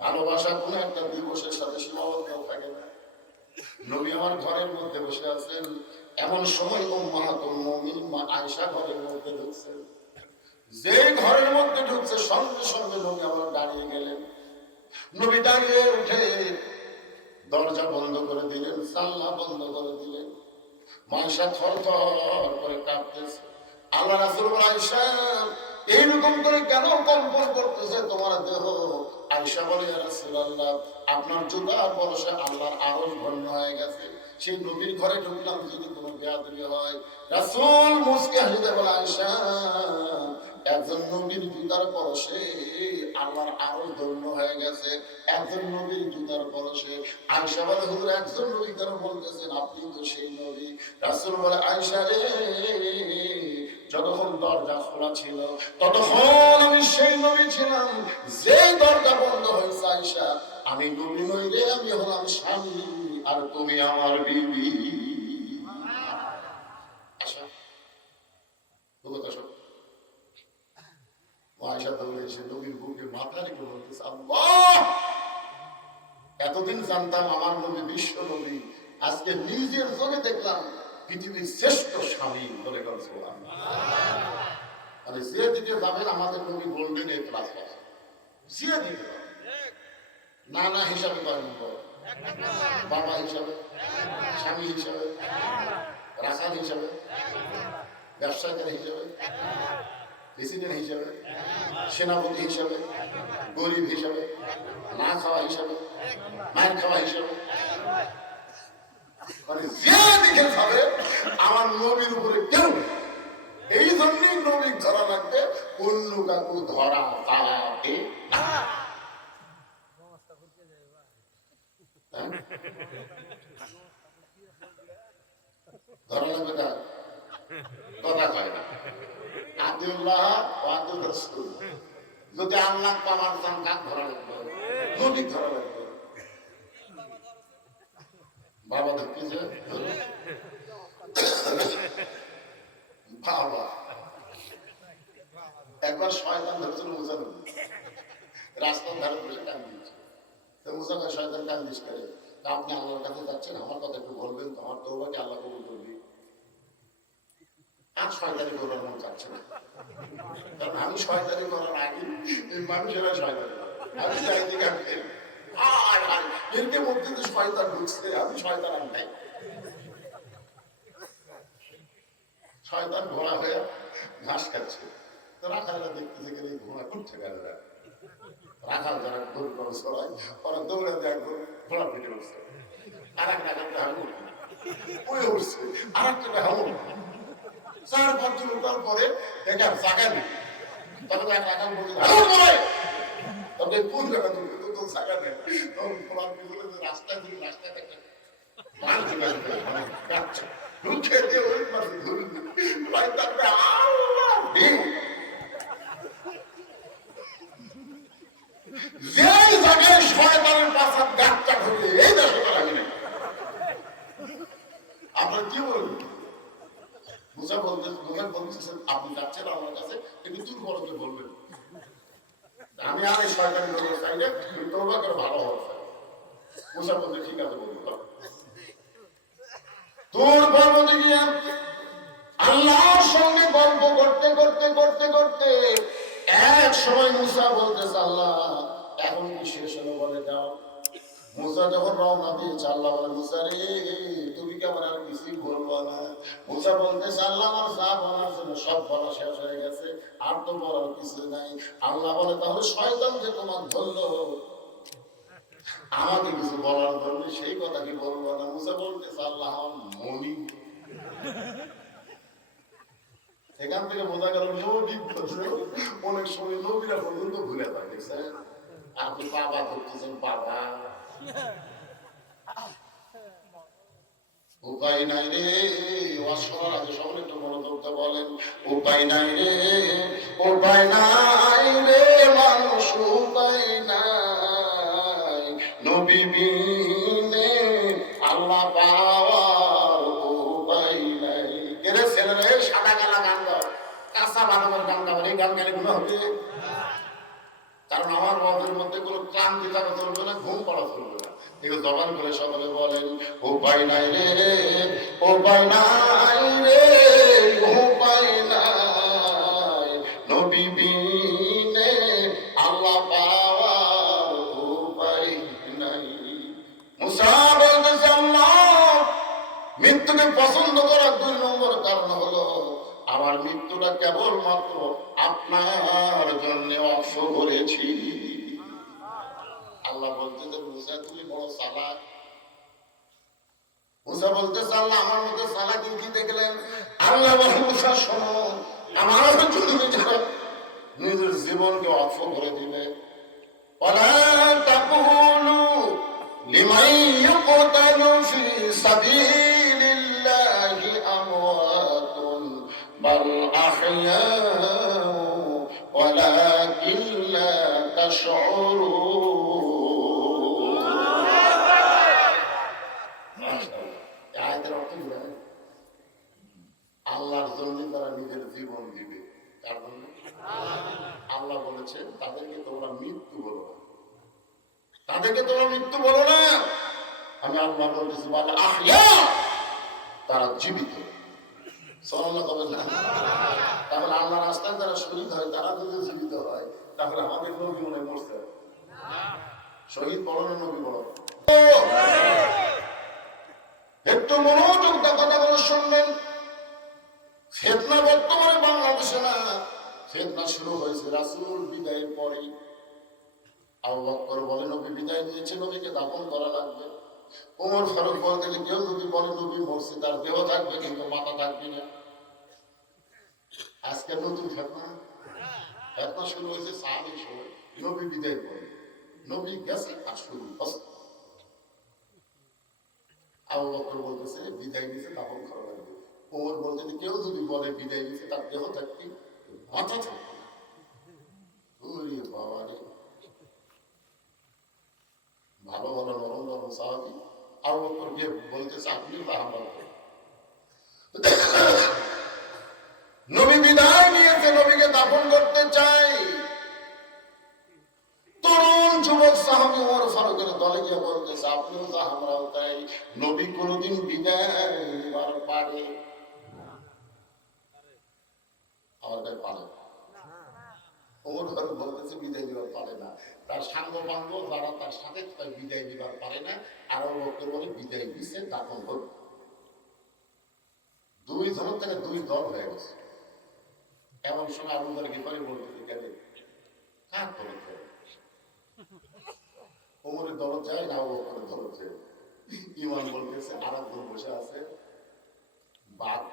ভালোবাসা কোন একটা দিবসের সাথে সীমাবদ্ধ থাকে না। নবী আমার ঘরের মধ্যে বসে আছেন, এমন সময় উম্মাহাতুল মুমিনিন মা আয়েশা ঘরের মধ্যে ঢুকছেন। যে ঘরের মধ্যে ঢুকছে সঙ্গে সঙ্গে নবী আমার দাঁড়িয়ে গেলেন। নবী দাঁড়িয়ে উঠে দরজা বন্ধ করে দিলেন, জানলা বন্ধ করে দিলেন। মা আয়েশা থরথর করে কাঁপতেছে। আল্লাহ রাসূল বলেন, আয়েশা এইরকম করে কেন কম্পন করতেছে তোমার দেহ? আয়েশা বলে, ইয়া রাসূলুল্লাহ, আপনার জুতার পরশে আল্লাহর আরশ ভন্য হয়ে গেছে। সেই নবীর ঘরে ঢুকলাম, যদি কোনো বেয়াদবি হয়। রাসূল মুস্কি হাসিতে বলে, আয়েশা একজন নবীর জুতার পরশে আল্লাহর আরশ ধন্য হয়ে গেছে। একজন নবীর জুতার পরশে। আয়েশা বলে, হুজুর একজন নবী কেন বলতেছেন? আপনি তো সেই নবী। রাসূল বলে, আয়েশা রে, যতক্ষণ দরজা খোলা ছিল ততক্ষণ আমি সেই নবী ছিলাম। যে দরজা বন্ধ হয়েছে আয়েশা, আমি নবী নই রে, আমি হলাম স্বামী, আর তুমি আমার বিবি। আচ্ছা আয়েশা দৌড়ে এসে নবীর বুকে মাথা রেখে বলতেছে, আল্লাহ, এতদিন জানতাম আমার নবী বিশ্ব নবী, আজকে নিজের চোখে দেখলাম পৃথিবীর শ্রেষ্ঠ স্বামী। বলে তাহলে যে দিকে যাবেন আমাদের নবী বলবেন এই ক্লাস যে দিকে নানা হিসাবে করেন, বাবা হিসাবে, স্বামী হিসাবে, রাখাল হিসাবে, ব্যবসায়ী হিসাবে, প্রেসিডেন্ট হিসাবে, সেনাপতি হিসাবে, গরিব হিসাবে, না খাওয়া হিসাবে, মায়ের খাওয়া হিসাবে, মানে যে দিকে যাবে আমার নবীর উপরে কেউ। এই জন্যই নবী ধরা লাগবে, অন্য কাকু ধরা যাবে না। ধরা লাগবে না, কথা কয় না। আদিউল্লাহ ওয়াদুর রাসূল, যদি আল্লাহ পাওয়ার চান কাক ধরা লাগবে? নবী ধরা লাগবে। বাবা দেখতেছে বাবা একবার শয়তান ধরেছিল মুসা নবী, রাস্তার ধারে বসে কান দিচ্ছে। তো মুসা কয়, শয়তান কান দিস করে? আপনি আল্লাহর কাছে যাচ্ছেন, আমার কথা একটু বলবেন তো, আমার তওবাকে আল্লাহ কবুল করবে। আর শয়তানি করার মন চাচ্ছে না, কারণ আমি শয়তানি করার আগে এই মানুষেরা শয়তানি করে। আমি চাইতে কাটতে এর মধ্যে যে শয়তান ঢুকছে, আমি শয়তান আর নাই। শয়তান ঘোড়া হয়ে ঘাস খাচ্ছে, তো রাখালরা দেখতেছে গেলে ঘোড়া করছে গাড়িরা। রাখাল যারা গরু করে সবাই ওরা দৌড়ে দেয়, ঘোড়া পেটে উঠছে। আর এক রাখালটা হামুল ওই উঠছে, আর একটা হামুল 4-5 জন উঠার পরে দেখে আর জায়গা নেই। তখন এক রাখাল বলছে, তবে কোন জায়গা তুমি তো জায়গা নেই। তখন ঘোড়ার পিছনে যে রাস্তায় ধরে রাস্তায় একটা মাল কাটছে, ঢুকে দিয়ে ওই মাঝে ধরে ভাই তারপরে আল্লাহ দিন যেই জায়গায় শয়তানের পাশার গাছটা ঢুকে এই দেশে আমি নাই। আপনার কি বলবেন? মুসা বলতেছেন, আপনি যাচ্ছেন আমার কাছে, কিন্তু দুর্বলকে বলবেন আমি আর এই শয়তানি লোকের চাইলে তওবা করে ভালো হওয়া চাই। মুসা বলতে, ঠিক আছে বলবো। তোর বলতে গিয়ে আল্লাহর সঙ্গে গল্প করতে করতে করতে করতে এক সময় মুসা বলতেছে, আল্লাহ এখন কি শেষ হলো বলে দাও। মুসা যখন রওনা দিয়েছে, আল্লাহ বলে, মুসা রে, তুমি কি আমার আর কিছুই বলবো না? মুসা বলতেছে, আল্লাহ আমার যা বলার ছিল সব বলা শেষ হয়ে গেছে, আর তো বলার কিছু নাই। আল্লাহ বলে, তাহলে শয়তান যে তোমার ধরলো, আমাকে কিছু বলার ধরলে সেই কথা কি বলবো না? মুসা বলতেছে, আল্লাহ মনি। এখান থেকে বোঝা গেল নবী অনেক সময় নবীরা পর্যন্ত ভুলে যায়। দেখছেন, আপনি বাবা ধরতেছেন, বাবা উপায় নাই রে। অসহায় আগে সকলে একটু মনোযোগ দিয়ে বলেন, উপায় নাই রে, উপায় নাই রে মানুষ, উপায় নাই নবী বিনে আল্লাহ পাওয়ার উপায় নাই। এরে ছেলেরা সাদা কালা গান গাও, কাঁচা বাদামের গান গাবেন, এই গান গাইলে গুনাহ হবে? কারণ আমার রবের মধ্যে কোনো ক্লান্তি থাকা চলবে না, ঘুম পড়া চলবে না। এগুলো জবান করে সকলে বলেন উপায় নাই রে, উপায় নাই রে, উপায় নাই নবী বিনে আল্লাহ পাওয়ার উপায় নাই। মুসা বলতেছে আল্লাহ মৃত্যুকে পছন্দ করার 2 নম্বর কারণ হলো আমার মৃত্যুটা কেবলমাত্র আপনার জন্য অংশ করেছি। আল্লাহ বলতেছে মুসা তুমি বড় চালাক। মুসা বলতেছে আল্লাহ আমার মধ্যে চালাকি কি দেখলেন? আল্লাহ বলে মুসা শোনো, আমার জন্য নিজের জীবনকে অংশ করে দিবে। ওয়ালা তাকুলু লিমান ইউকতালু ফি সাবিলিল্লাহি আমওয়াতুন বাল আহইয়াউ ওয়ালাকিন লা তাশউরুন। আয়াতের অর্থ কি জানেন? আল্লাহর জন্য তারা নিজের জীবন দিবে। তার জন্য আল্লাহ বলেছেন তাদেরকে তোমরা মৃত্যু বলো না, তাদেরকে তোমরা মৃত্যু বলো না। আমি আল্লাহ বলতেছি বলে আহইয়া, তারা জীবিত। সুবহানাল্লাহ বলেন না? তাহলে আল্লাহ রাস্তায় যারা শহীদ হয় তারা যদি জীবিত হয় তাহলে আমাদের নবী মনে মরছে না। শহীদ বড় না নবী বড়? একটু মনোযোগ দিয়ে কথাগুলো শুনবেন। ফিতনা বর্তমানে বাংলাদেশে না, ফিতনা শুরু হয়েছে রাসূল বিদায়ের পরেই। আবু বকর বলে নবী বিদায় নিয়েছে, নবীকে দাফন করা লাগবে। ওমর ফারুক বলতে কেউ যদি বলে নবী মরছে তার দেহ থাকবে কিন্তু মাথা থাকবে না। আজকে নতুন ফিতনা, ফিতনা শুরু হয়েছে সাহাবীর সময়, নবী বিদায়ের পরে। নবী গেছে আর শুরু হচ্ছে। আবু বকর বলতেছে বিদায় নিয়েছে দাফন করা লাগবে। ওমর বলতে কেউ যদি বলে বিদায় নিয়েছে তার দেহ থাকবে মাথা থাকবে না। ওরে বাবা রে, ভালো ভালো নরম নরম সাহাবী। আবু বকর গিয়ে বলতেছে আপনি বা আমরা নবী বিদায় নিয়েছে, নবীকে দাফন করতে চাই। তরুণ যুবক সাহাবী ওমর ফারুকের দলে গিয়ে বলতেছে আপনিও যা আমরাও তাই, নবী কোনদিন বিদায় নিবার পারে? আমাদের পারে। ওমর ফারুক বলতেছে বিদায় নিবার পারে না। তার সাঙ্গ পাঙ্গ যারা তার সাথে তার বিদায় নিবার পারে না। আর আবু বকর বলে বিদায় দিছে দাফন হোক। 2 জনের থেকে 2 দল হয়ে গেছে। এমন সময় আবু বকর গিফারি বলতেছে গেলে কার দল যায়? ওমরের দল যায় না, আবু বকরের দল যায়। ইমাম বলতেছে আর একজন বসে আছে বাঘ,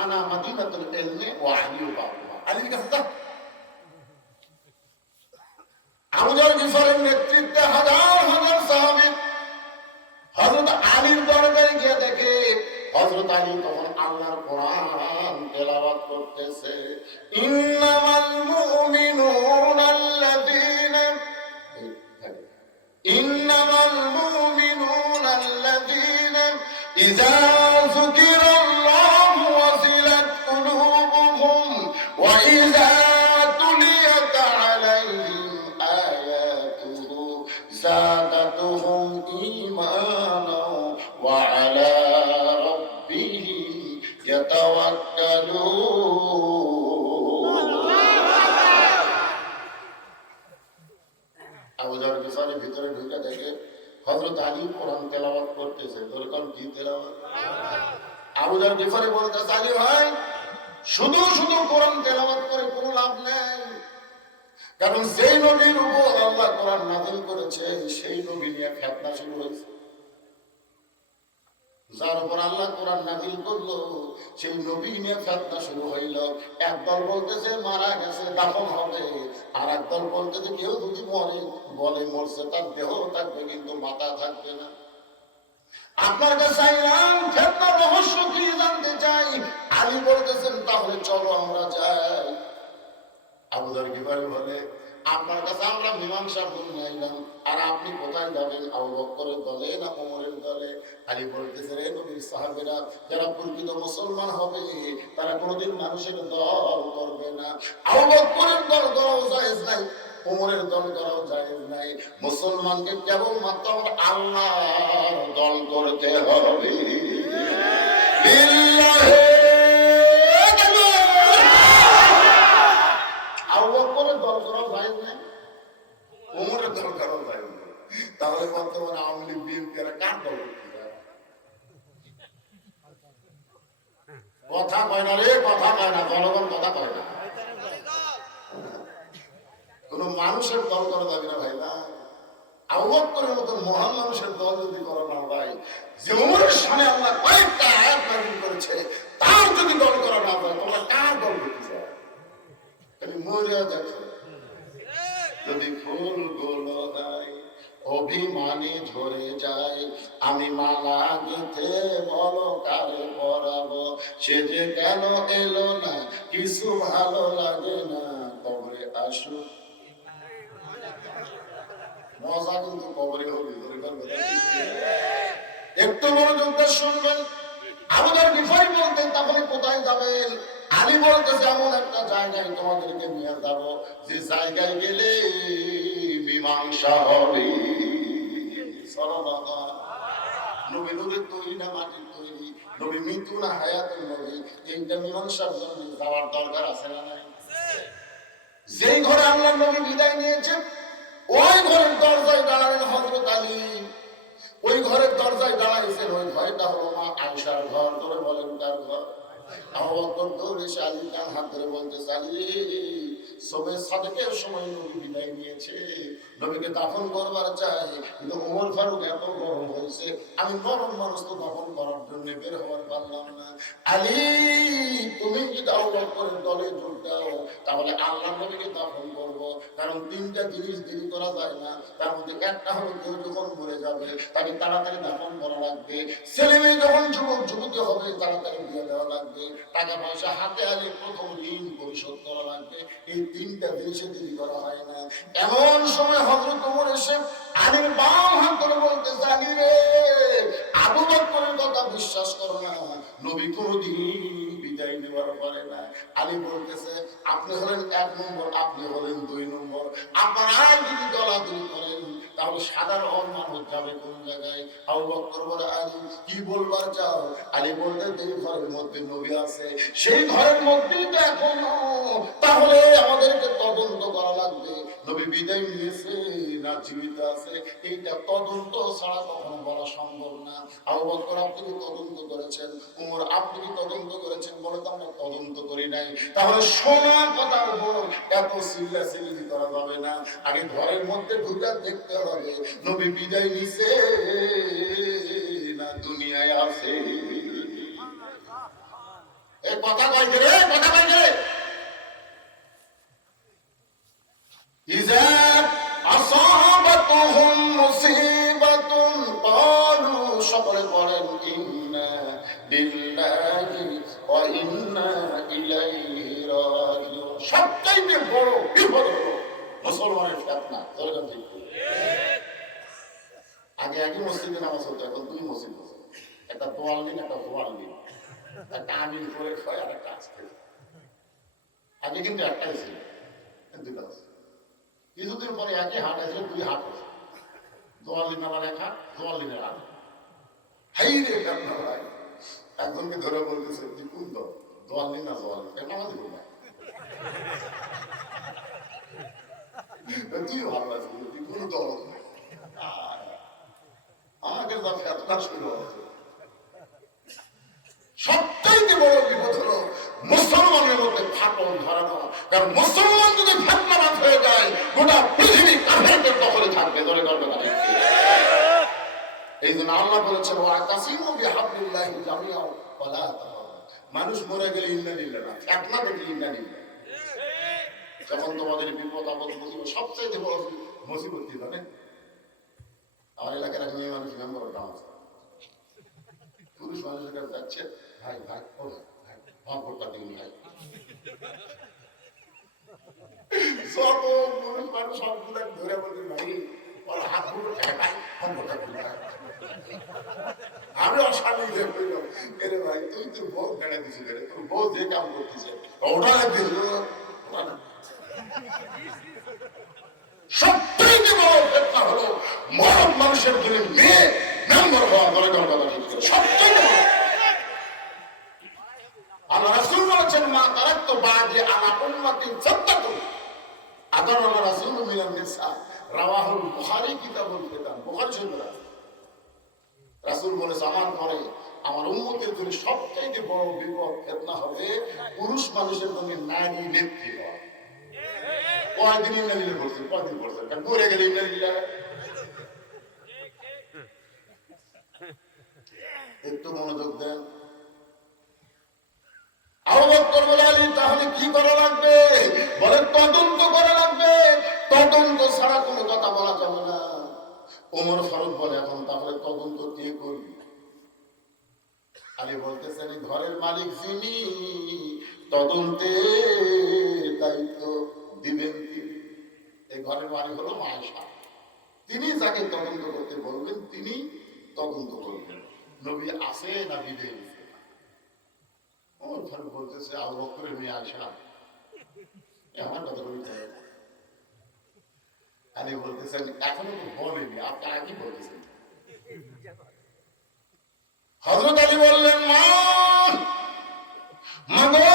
আনা মাদিনাতুল ইলমি ওয়া আলী বাবুহা। আলীর কাছে যা। আবু বকর গিফারির নেতৃত্বে হাজার হাজার সাহাবী হযরত আলীর দরবারে গিয়ে দেখে হযরত আলী তখন আল্লাহর কোরআন তেলাওয়াত করতেছে। ইন্নামাল মুমিনুনা আল্লাযীনা ইন্নামাল মুমিনুনা আল্লাযীনা ইযা যুকিরাল্লাহু ওয়াজিলাত কুলুবুহুম ওয়া ইযা তুলিয়াত আলাইহিম আয়াতুহু যাদাতুহুম ঈমানা ওয়া আলা রাব্বিহিম ইয়াতাওয়াক্কালুন। আবু বকর গিফারি ভিতরে ঢুকে দেখে হযরত আলী কোরআন তেলাওয়াত করতেছে। দরকার কি তেলাওয়াত? আবু বকর গিফারি বলতেছে আলী ভাই শুধু শুধু কোরআন তেলাওয়াত করে কোনো লাভ নেই। কারণ যেই নবীর উপর আল্লাহ কোরআন নাযিল করেছে সেই নবী নিয়ে ফিতনা শুরু হয়েছে। যার উপর আল্লাহ কোরআন নাযিল করলো সেই নবী নিয়ে ফিতনা শুরু হইল। একদল বলতেছে মারা গেছে দাফন হবে, আর একদল বলতেছে কেউ যদি মরে বলে মরছে তার দেহ থাকবে কিন্তু মাথা থাকবে না। আপনার কাছে চাইলাম ফিতনার রহস্য কি জানতে চাই। আলী বলতেছেন তাহলে চলো আমরা যাই। আবু বকর গিফারি বলে আপনার কাছে আমরা মীমাংসার জন্য আইলাম, আর আপনি কোথায় যাবেন? আবু বকরের দলে না ওমরের দলে? আলী বলতেছে, রে নবীর সাহাবীরা, যারা প্রকৃত মুসলমান হবে তারা কোনোদিন মানুষের দল করবে না। আবু বকরের দল করাও জায়েজ নাই, ওমরের দল করাও জায়েজ নাই। মুসলমানকে কেবলমাত্র আল্লাহর দল করতে হবে। আবু বকরের দল করাও জায়েজ নাই, ওমরের দল করাও জায়েজ নাই। তাহলে বর্তমানে আওয়ামী লীগ বিএনপি এরা কার দল করতে যায়? কথা কয় না রে, কথা কয় না, জনগণ কথা কয় না। কোন মানুষের দল করা যাবে না ভাই না। আবু বকরের মতো মহান মানুষের দল যদি করা না যায়, যে ওমরের সামনে আল্লাহ কয়েকটা আয়াত নাযিল করেছে তার যদি দল করা না যায়, তোমরা কার দল করতে চাও? খালি মরিয়া দেখো। যদি ফুলগুলো নাই অভিমানে ঝরে যায়, আমি মালা গেঁথে বলো কারে পরাবো, সে যে কেন এলো না, কিছু ভালো লাগে না, কবরে আসুক। মজা কিন্তু কবরে হবে। একটু মনোযোগ দিয়ে শুনবেন। আবু যর গিফারি বলতেন, তাহলে কোথায় যাবেন? আলী বলতেছে, এমন একটা জায়গায় তোমাদেরকে নিয়ে যাব, যে জায়গায় গেলে মীমাংসা হবে। নবী নবীর তৈরি না মাটির তৈরি? নবী মৃত্যু না হায়াতের নবী? এইটা মীমাংসার জন্য যাওয়ার দরকার আছে না নাই? যেই ঘরে আল্লাহর নবী বিদায় নিয়েছে, ওই ঘরের দরজায় দাঁড়ালেন হযরত আলী। ওই ঘরের দরজায় দাঁড়াইছেন, ওই ঘরটা হলো মা আয়েশার ঘর। ধরে বলেন কার ঘর? আবু বকর দৌড়ে এসে আলীর ডান হাত ধরে বলতেছে, আলী, সবে সাদেকের সময় নবী বিদায় নিয়েছে, নবীকে দাফন করবার চাই, কিন্তু ওমর ফারুক এত গরম হয়েছে, আমি নরম মানুষ তো দাফন করার জন্য বের হওয়ার পারলাম না। আলী, তুমি যদি আবু বকরের দলে যোগ দাও, তাহলে আল্লাহর নবীকে দাফন করবো। কারণ তিনটা জিনিস দেরি করা যায় না, তার মধ্যে একটা হলো কেউ যখন মরে যাবে তাকে তাড়াতাড়ি দাফন করা লাগবে, ছেলে মেয়ে যখন যুবক যুবতী হবে তাড়াতাড়ি বিয়ে দেওয়া লাগবে, টাকা পয়সা হাতে আগে প্রথম ঋণ পরিশোধ করা লাগবে। এই তিনটা জিনিসে দেরি করা হয় না। এমন সময় হযরত ওমর এসে আলীর বাম হাত ধরে বলতে, জানি রে, আবু বকরের কথা বিশ্বাস করো না, নবী কোনদিন বিদায় নেওয়ার পরে না। আলী বলতেছে, আপনি হলেন 1 নম্বর, আপনি হলেন 2 নম্বর, আপনারা যদি দলাদলি করেন তাহলে সাধারণ মানুষ যাবে কোন জায়গায়? আবু বকর বলে, আলী কি বলবার চাও? আলী বললেন, এই ঘরের মধ্যে নবী আছে, সেই ঘরের মধ্যেই তো এখনো, তাহলে আমাদেরকে তদন্ত করা লাগবে, নবী বিদায় নিয়েছে না জীবিত আছে, এইটা তদন্ত ছাড়া কখনো বলা সম্ভব না। আবু বকর, আপনি কি তদন্ত করেছেন? ওমর, আপনি কি তদন্ত করেছেন? বলে, তো আমরা তদন্ত করি নাই। তাহলে শোনা কথার উপর এত চিল্লাচিল্লি করা যাবে না, আগে ঘরের মধ্যে ঢুকে দেখতে হবে নবী বিদায় নিছে না দুনিয়ায় আছে। এই কথা কইতে রে, কথা কইতে রে। ইজা আসাবাতুহুম মুসিবাতুন ক্বালু, সকলে বলেন ইন্না লিল্লাহি ওয়া ইন্না ইলাইহি রাজিউন। সবচেয়ে বড় বিপদ হলো মুসলমানের ফিতনা। ধরে ঠিক আগে আগে মসজিদে নামাজ হতো, এখন 2 মসজিদ আছে, একটা দোয়াল দিন, একটা দোয়াল দিন, একটা আমিন করে খায় আর একটা আজকে। আগে কিন্তু একটাই ছিল, দুটা আছে। কিছুদিন পরে একই হাট আছে, 2 হাট আছে, দোয়াল দিন আবার 1 হাট, দোয়াল দিনের হাট। হাই রে ভাই, একজনকে ধরে বলতেছে, তুই কোন দল? দোয়াল দিন না দোয়াল দিন? নামাজ পড় না, তুই ভালো আছিস, তুই কোন দল? আমাকে যা ফেতনা শুরু হয়েছে। সবচাইতে বড় বিপদ হলো মুসলমানের মধ্যে ফাটল ধরানো। কারণ মুসলমান যদি ফেতনাবাজ হয়ে যায়, গোটা পৃথিবী কাফেরদের দখলে থাকবে। ধরে করবে না? এই জন্য আল্লাহ বলেছেন, ওয়াতাসিমু বিহাবলিল্লাহি জামিআ ওয়ালা তাফাররাকু। মানুষ মরে গেলে ইন্না লিল্লাহ না, ফেতনা দেখলে ইন্না লিল্লাহ। যখন তোমাদের বিপদ আপদ মুসিবত, সবচাইতে বড় মুসিবত কি জানেন? আমার এলাকার এক মেয়ে মানুষ মেম্বার ডান্স, পুরুষ মানুষের কাছে যাচ্ছে, ভাই ভাই ও ভাই ভোটটা দিন ভাই, যত পুরুষ মানুষ সবগুলো ধরে বলতে ভাই ওর হাতগুলো ঠেকাই আমি অশান্তি দেখবো এরে ভাই তুই তোর বউ ফেলে দিছিস রে তোর বউ যে কাম করতেছে ওটা দিল সবথেকে বড় ফিতনা হলো মরদ মানুষের জন্য মেয়ে মেম্বার হওয়া বলে কথা সবথেকে বড়। আল্লাহ রাসূল বলেছেন মা তারাকতু বাদি আলা উম্মাতিন সাত্তাতু আদারানা রাসূল মিনান নিসা রাওয়াহুল বুখারী কিতাবুল ফিতান বুখারী শরীফ। রাসূল বলেছে আমার পরে আমার উম্মতের জন্য সবচেয়ে বড় বিপদ ফিতনা হবে পুরুষ মানুষের সঙ্গে নারী নেত্রী হওয়া। কয়দিন ইন্নালিল্লাহ বলছেন কয়দিন বলছেন পড়ে গেলে ইন্নালিল্লাহ একটু মনোযোগ দেন। আবু বকর বলে আলী তাহলে কি করা লাগবে? বলে তদন্ত করা লাগবে, তদন্ত ছাড়া কোনো কথা বলা যাবে না। ওমর ফারুক বলে এখন তাহলে তদন্ত কে করবে? আলী বলতেছেন ঘরের মালিক যিনি তদন্তের দায়িত্ব দিবেন তিনি। এই ঘরের মালিক হলো আয়েশা, তিনি যাকে তদন্ত করতে বলবেন তিনি তদন্ত করবেন। নবী আছে না বিদেশ? ওমর ফারুক বলতেছে আবু বকরের মেয়ে আয়েশা আমার কথা বলতে। আলী বলতেছেন এখনো তো বলেনি, আপনি আগে বলতেছেন। হযরত আলী বললেন মা মাগো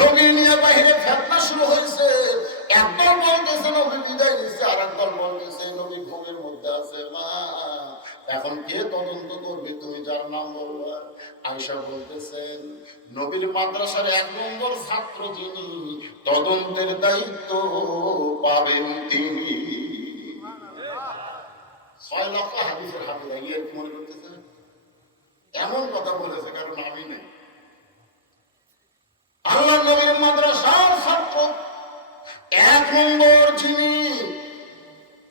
নবী নিয়ে বাইরে ফিতনা শুরু হয়েছে। একদল বলতেছে নবী বিদায় দিচ্ছে, আর একদল বলতেছে নবী ঘুমের মধ্যে আছে। মা এখন কে তদন্ত করবে? তুমি যার নাম বলবা। আয়েশা বলতেছেন নবীর মাদ্রাসার 1 নম্বর ছাত্র যিনি তদন্তের দায়িত্ব পাবেন তিনি। 6 লক্ষ হাদিসের হাফেজ ইয়ে মনে করতেছে এমন কথা বলেছে কারণ আমি নেই। আল্লাহ নবীর মাদ্রাসার ছাত্র 1 নম্বর যিনি,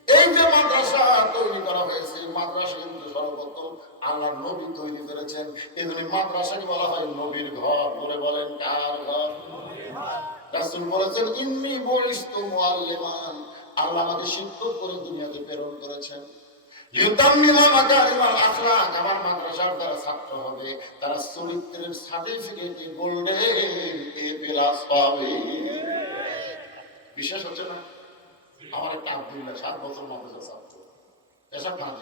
এই যে মাদ্রাসা তৈরি করা হয়েছে মাদ্রাসা কিন্তু সর্বপ্রথম আল্লাহ নবী তৈরি করেছেন। এই জন্য মাদ্রাসাকে বলা হয় নবীর ঘর। বলে বলেন কার ঘর? রাসূল বলেছেন ইন্নী বুইস্তু মুআল্লিমান, আল্লাহ আমাকে শিক্ষক করে দুনিয়াতে প্রেরণ করেছেন। লিউতাম্মিমা মাকারিমাল আখলাক, আমার মাদ্রাসার যারা ছাত্র হবে তারা চরিত্রের সার্টিফিকেট গোল্ডেন A+ পাবে। বিশেষ হচ্ছে না আমার একটা আব্দুল্লাহ 7 বছর মাদ্রাসার ছাত্র এসব কাজ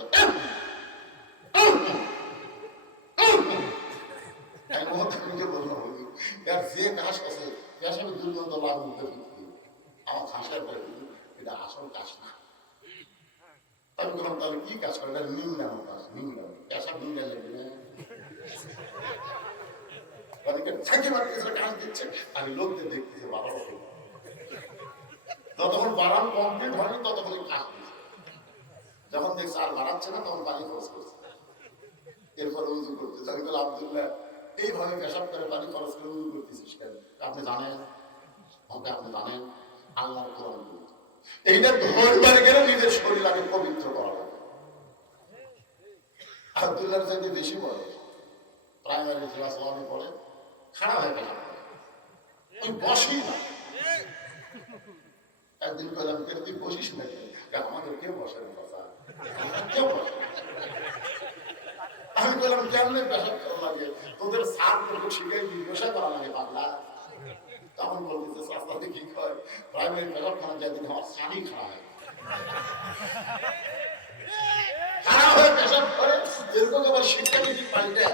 যে কাজ আছে পেশাবে দুর্গন্ধ লাভ মধ্যে আমার খাঁসার পরে এটা আসল কাজ না। আমি বললাম তাহলে কি কাজ করে? এটা নিম্নাম কাজ, নিম্নাম পেশাব নিম্না লাগবে না। অনেকে থাকি মারতেছে কাজ দিচ্ছে, আমি লোকদের দেখতেছি বাবা যতক্ষণ বাড়ান কমপ্লিট হয়নি ততক্ষণ কাজ দিচ্ছে। যখন দেখছে আর বাড়াচ্ছে না তখন পানি খরচ করছে, এরপর উজু করতেছে। আমি বললাম আব্দুল্লাহ এইভাবে পেশাব করে পানি খরচ করে উজু করতেছিস কেন? আপনি জানেন আপনি জানেন আল্লাহর কোরআন এইটা ধরবার গেলে নিজের শরীর আগে পবিত্র করা লাগে। আব্দুল্লাহর চাইতে বেশি বয়স, প্রাইমারি ক্লাস 1-এ পড়ে, খারাপ হয়ে গেল ওই বসি না। একদিন বললাম তুই বসিস না আমাদের কেউ বসে না, কেউ বসে। আমি বললাম কেমনে পেশাব করা লাগে? তোদের সার করবো শিখে বসে করা লাগে বাংলা। তখন বলতেছে সাস্তাতে কি হয় প্রাইমারি পেশাব খানা যায় আমার সানি খাওয়া হয় খারাপ হয়ে পেশাব করে। এরকম আবার শিক্ষা নীতি পাল্টে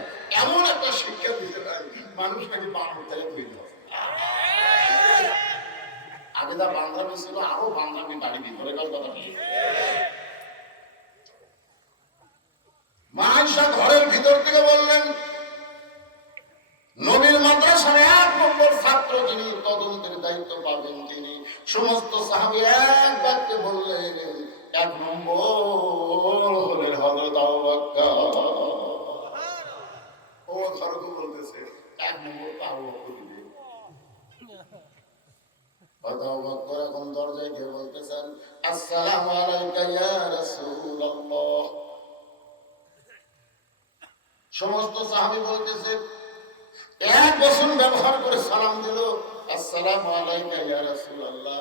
এমন একটা শিক্ষা দিতে পারে মানুষ নাকি বাংলা থেকে তৈরি হয়। আগে যা বাংলামি ছিল আরো বাংলামি বাড়ি ভিতরে কাল কথা মায়েশা ঘরের ভিতর থেকে বললেন নবীর মাদ্রাসার 1 নম্বর ছাত্র যিনি তদন্তের দায়িত্ব পাবেন তিনি। সমস্ত সাহাবী এক বাক্যে বললেন 1 নম্বর হলেন হযরত আবু বকর। ও ফারুক বলতেছে 1 নম্বর তো আবু বকর দিবে। আবু বকর এখন দরজায় গিয়ে বলতেছেন আসসালামু আলাইকা ইয়া রাসূলুল্লাহ। সমস্ত সাহাবী বলতেছে 1 বছর ব্যবহার করে সালাম দিল আসসালামু আলাইকা ইয়া রাসূলুল্লাহ।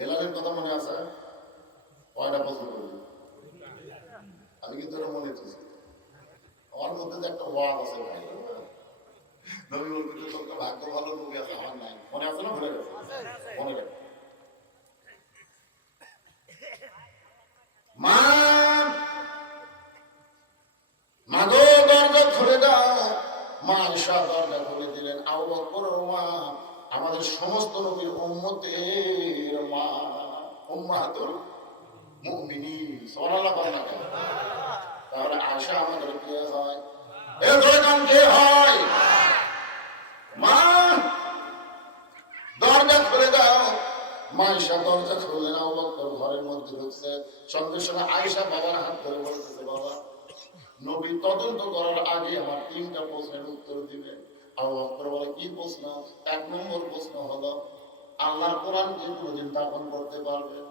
বেলালের কথা মনে আছে? কয়টা প্রশ্ন করবি? আমি কিন্তু ওরা মনে করছি আমার মধ্যে যে একটা ওয়াজ আছে ভাই, নবী বলতে তোর ভাগ্য ভালো, নবী আছে আমার নাই। মনে আছে না ভুলে গেছে? মনে রাখ। মা মাগো দরজা খুলে দাও। মা আয়েশা দরজা খুলে দিলেন। আবু বকর মা আমাদের সমস্ত নবীর উম্মতের মা, উম্মাহাতুল মুমিনিন। সুবহানাল্লাহ বলেন না কেন? তাহলে আয়েশা আমাদের কে হয়? এ দরজান কে হয়? মা দরজা খুলে দাও। মা আয়েশা দরজা খুললেন। আবু বকর ঘরের মধ্যে ঢুকছে। সঙ্গে সঙ্গে আয়েশা বাবার হাত ধরে বলতেছে, বাবা নবী তদন্ত করার আগে আমার 3টা প্রশ্নের উত্তর দিবেন। আবু বকর বলে, কি প্রশ্ন? 1 নম্বর প্রশ্ন হলো, আল্লাহর কোরআন কি কোনদিন দাফন করতে পারবেন?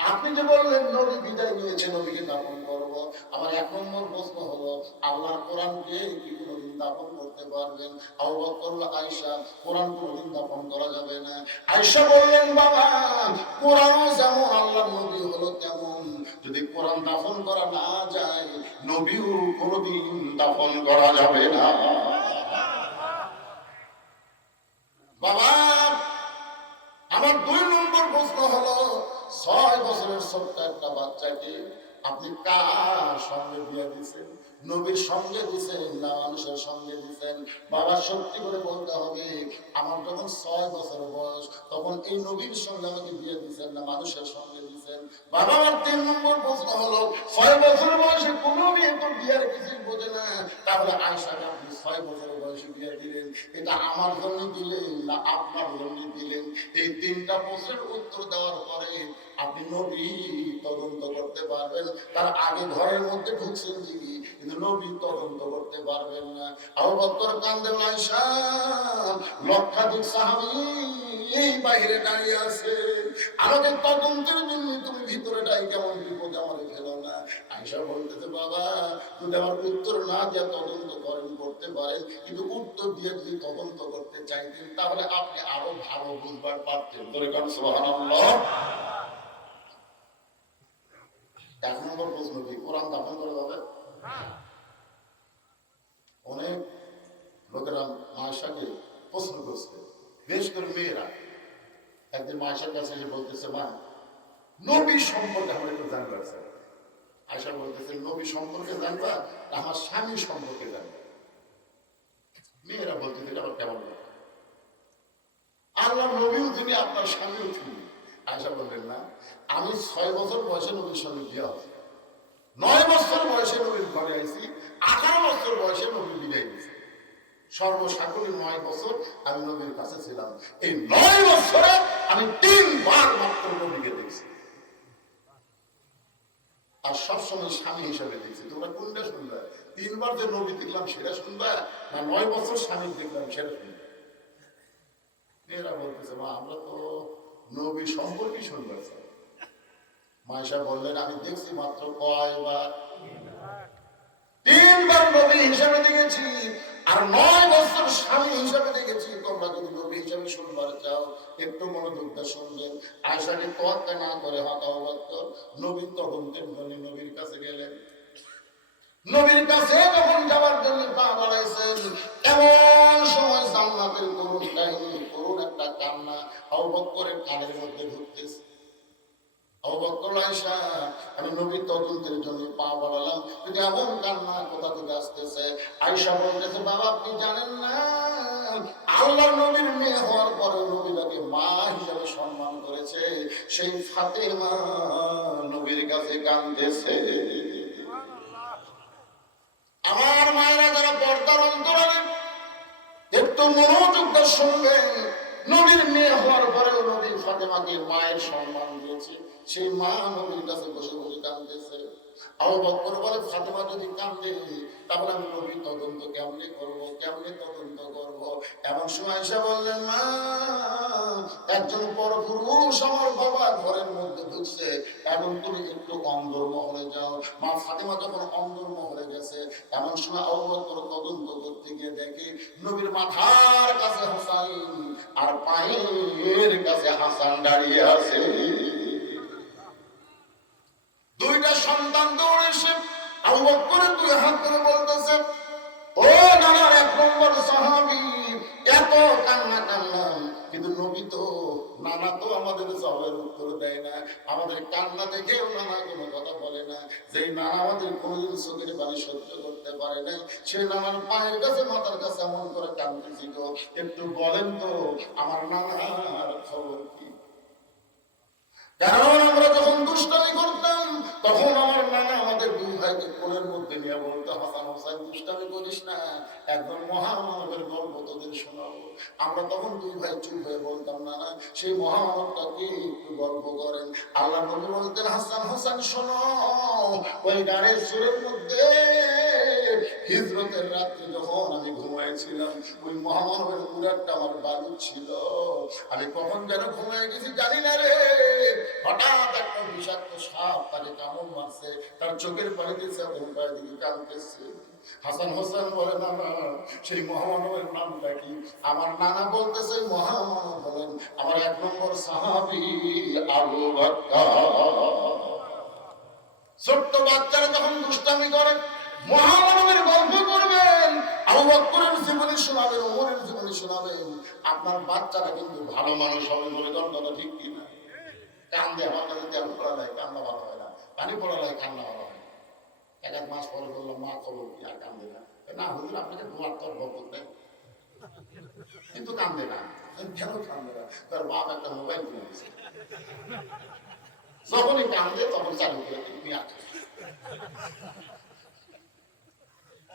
আপনি যে বললেন নবী বিদায় নিয়েছে, নবীকে দাফন করব, আমার 1 নম্বর প্রশ্ন হলো, আল্লাহর কোরআনকে কি কোনদিন দাফন করতে পারবেন? আবু বকর বলল, আয়েশা কোরআন কোনদিন দাফন করা যাবে না। আয়েশা বললেন, বাবা কোরআনও যেমন আল্লাহর নবী হলো তেমন, যদি কোরআন দাফন করা না যায়, নবীও কোনদিন দাফন করা যাবে না। বাবা আমার 2 নম্বর প্রশ্ন হলো, 6 বছরের ছোট্ট একটা বাচ্চাকে আপনি কার সঙ্গে বিয়ে দিয়েছেন? নবীর সঙ্গে দিয়েছেন না মানুষের সঙ্গে দিয়েছেন? বাবা সত্যি করে বলতে হবে, আমার যখন 6 বছর বয়স তখন এই নবীর সঙ্গে আমাকে বিয়ে দিয়েছেন না মানুষের সঙ্গে দিয়েছেন? বাবা আমার 3 নম্বর প্রশ্ন হলো, 6 বছর বয়সে কোনো মেয়ে তো বিয়ের কিছু বোঝে না, তাহলে আয়েশাকে আপনি 6 বছর বয়সে বিয়ে দিলেন, এটা আমার জন্য দিলেন না আপনার জন্য দিলেন? এই 3টা প্রশ্নের উত্তর দেওয়ার পরে আপনি নবী তদন্ত করতে পারবেন। তার আগে ঘরের মধ্যে ঢুকছেন ঠিকই, কিন্তু নবী তদন্ত করতে পারবেন না। আবু বকর কান্দে, আয়েশা লক্ষাধিক সাহাবী এই বাইরে দাঁড়িয়ে আছে, আমাদের তদন্তের জন্য তুমি ভিতরে যাই, কেমন বিপদে আমাদের ফেলো না। আয়েশা বলতেছে, বাবা যদি আমার উত্তর না দিয়ে তদন্ত করতে পারেন, কিন্তু উত্তর দিয়ে যদি তদন্ত করতে চাইতেন তাহলে আপনি আরো ভালো বুঝবার পারতেন। ধরে কারণ সুবহানাল্লাহ। 1 নম্বর প্রশ্ন কি কোরআন দাফন করা যাবে? অনেক লোকেরা আয়েশাকে প্রশ্ন করছে, বেশ করে মেয়েরা। একদিন আয়েশার কাছে এসে বলতেছে, মা নবী সম্পর্কে আমরা একটু জানবার চাই। আয়েশা বলতেছে, নবী সম্পর্কে জানবা না আমার স্বামী সম্পর্কে জানবা? মেয়েরা বলতেছে, আবার কেমন কথা? আল্লাহ নবীও তিনি আপনার স্বামীও তিনি। আয়েশা বললেন, না আমি 6 বছর বয়সে নবীর সঙ্গে বিয়ে হয়েছি, 9 বছর বয়সে নবীর ঘরে আইছি, 18 বছর বয়সে নবীর বিদায় দিয়েছি, সর্বসাকুল্যে 9 বছর আমি নবীর কাছে ছিলাম। এই 9 বছরে আমি 3 বার মাত্র নবীকে দেখছি, আর সবসময় স্বামী হিসাবে দেখছি। তোমরা কোনটা শুনবা? 3 বার যে নবী দেখলাম সেটা শুনবা, না 9 বছর স্বামী দেখলাম সেটা শুনবা? মেয়েরা বলতেছে, মা আমরা তো নবী সম্পর্কে শুনবার চাই। আয়েশা বললেন, আমি দেখছি মাত্র কয়বার? 3 বার নবী হিসাবে দেখেছি, আর 9 বছর স্বামী হিসাবে দেখেছি। তোমরা যদি নবী হিসাবে শুনবার চাও একটু মনোযোগ দিয়ে শুনবেন। আয়েশাকে তোয়াক্কা না করে আবু বকর নবীর তদন্তের জন্য নবীর কাছে গেলেন। নবীর কাছে যখন যাওয়ার জন্য পা বাড়াইছেন, এমন সময় জান্নাতের করুণ কাহিনী, করুণ একটা কান্না আবু বকরের কানের মধ্যে ঢুকতেছে। আবু বকর, আয়েশা আমি নবীর তদন্তের জন্য পা বাড়ালাম, কিন্তু এমন কান্না কোথা থেকে আসতেছে? আয়েশা বলতেছে, বাবা আপনি জানেন না, আল্লাহর নবীর মেয়ে হওয়ার পরে নবী তাকে মা হিসাবে সম্মান করেছে, সেই ফাতেমা নবীর কাছে কাঁদতেছে। আমার মায়েরা যারা পর্দার অন্তরালে একটু মনোযোগ দিয়ে শুনবেন, নবীর মেয়ে হওয়ার পরেও নবী ফাতেমাকে মায়ের সম্মান দিয়েছে, সেই মা নবীর কাছে বসে বসে কাঁদতেছে। আবু বকর বলে ফাতেমা যদি কান্দে তাহলে আমি নবী তদন্ত কেমনে করব, কেমনে তদন্ত করব? এমন সময় আয়েশা বললেন, মা একজন পরপুরুষ আমার বাবা ঘরের মধ্যে ঢুকছে, এখন তুমি একটু অন্দর মহলে যাও। মা ফাতেমা যখন অন্দর মহলে গেছে, এমন সময় আবু বকর তদন্ত করতে গিয়ে দেখে নবীর মাথার কাছে হোসাইন আর পায়ের কাছে হাসান দাঁড়িয়ে আছে। দুইটা সন্তান দৌড়ে এসে আবু বকরের দুই হাত ধরে বলতেছে, ও নানার এক নম্বর সাহাবী, এত কান্না কান্নাম, কিন্তু নবী তো নানা তো আমাদের সবের উত্তর দেয় না, আমাদের কান্না দেখেও নানা কোনো কথা বলে না। যেই নানা আমাদের কোনোদিন চোখের পানি সহ্য করতে পারে না, সেই নানার পায়ের কাছে মাথার কাছে এমন করে কাঁদতেছিল। একটু বলেন তো আমার নানার খবর কি? কারণ আমরা যখন দুষ্টামি করতাম তখন আমার নানা আমাদের দুই ভাইকে কোলের মধ্যে নিয়ে বলতো, হাসান হোসেন দুষ্টামি করিস না, একদম মহামানবের গল্প তোদের শোনাবো। আমরা তখন দুই ভাই চুপ হয়ে বলতাম, নানা সেই মহামানবটাকে একটু গল্প করেন। আল্লাহ নবী বলতেন, হাসান হোসেন শোনো, ওই গাড়ির সুরের মধ্যে হিজরতের রাত্রে যখন আমি ঘুমাইছিলাম, ওই মহামানবের উড়ারটা আমার বালু ছিল, আমি কখন যেন ঘুমাই গেছি জানি না রে, হঠাৎ একটা বিষাক্ত সাপ তাকে কামড় মারছে, তার চোখের পানি দিয়েছে, ঘুমটার দিকে কাঁদতেছে। হাসান হোসেন বলে, নানা সেই মহামানবের নামটা কি? আমার নানা বলতেছে, মহামানব বলেন আমার এক নম্বর সাহাবী আবু বকর। ছোট্ট বাচ্চারা যখন দুষ্টামি করে মহামানবের গল্প করবেন, আবু বকরের জীবনী শোনাবেন, ওমরের জীবনী শোনাবেন, আপনার বাচ্চারা কিন্তু ভালো মানুষ হবে। বলে কথা ঠিক কিনা? কান্দে আমার কাছে তেল পড়া যায়, কান্না ভালো হয় না, পানি পড়া যায়, কান্না ভালো হয় না। এক এক মাস পরে বললাম, মা খবর কি? আর কান্দে না। না হুজুর আপনাকে দোয়ার তর বকর দেয়, কিন্তু কান্দে না। কেন কান্দে না? তার বাপ একটা মোবাইল কিনে দিয়েছে, যখনই কান্দে তখন চালু করে তুমি আছো।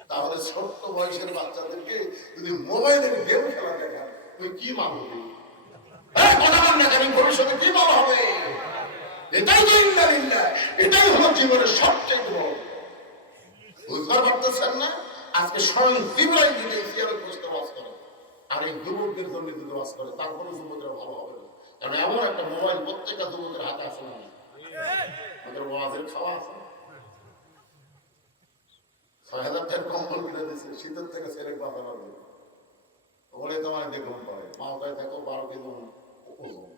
তাহলে ছোট্ট বয়সের বাচ্চাদেরকে যদি মোবাইলের গেম খেলা দেখান, তুই কি মানবি? ভবিষ্যতে কি বলা হবে? এটাই তো ইন্দালিল্লাহ, এটাই হলো জীবনের সবচেয়ে বড়। বুঝতে পারতেছেন না? আজকে স্বয়ং জিবরাইল দিকে সিয়ারে বসতে বাস করে, আর এই যুবকদের জন্য যদি বাস করে, তারপরে যুবকরা ভালো হবে না। কারণ এমন একটা মোবাইল প্রত্যেকটা যুবকের হাতে আছে না, আমাদের ওয়াজের খাওয়া আছে। ৬,০০০ টাকার কম্বল কিনে দিচ্ছে, শীতের থেকে ছেলে বাঁচানো যাবে বলে তোমার দেখুন করে মাওতায় থাকো ১২ কেজি ওজন,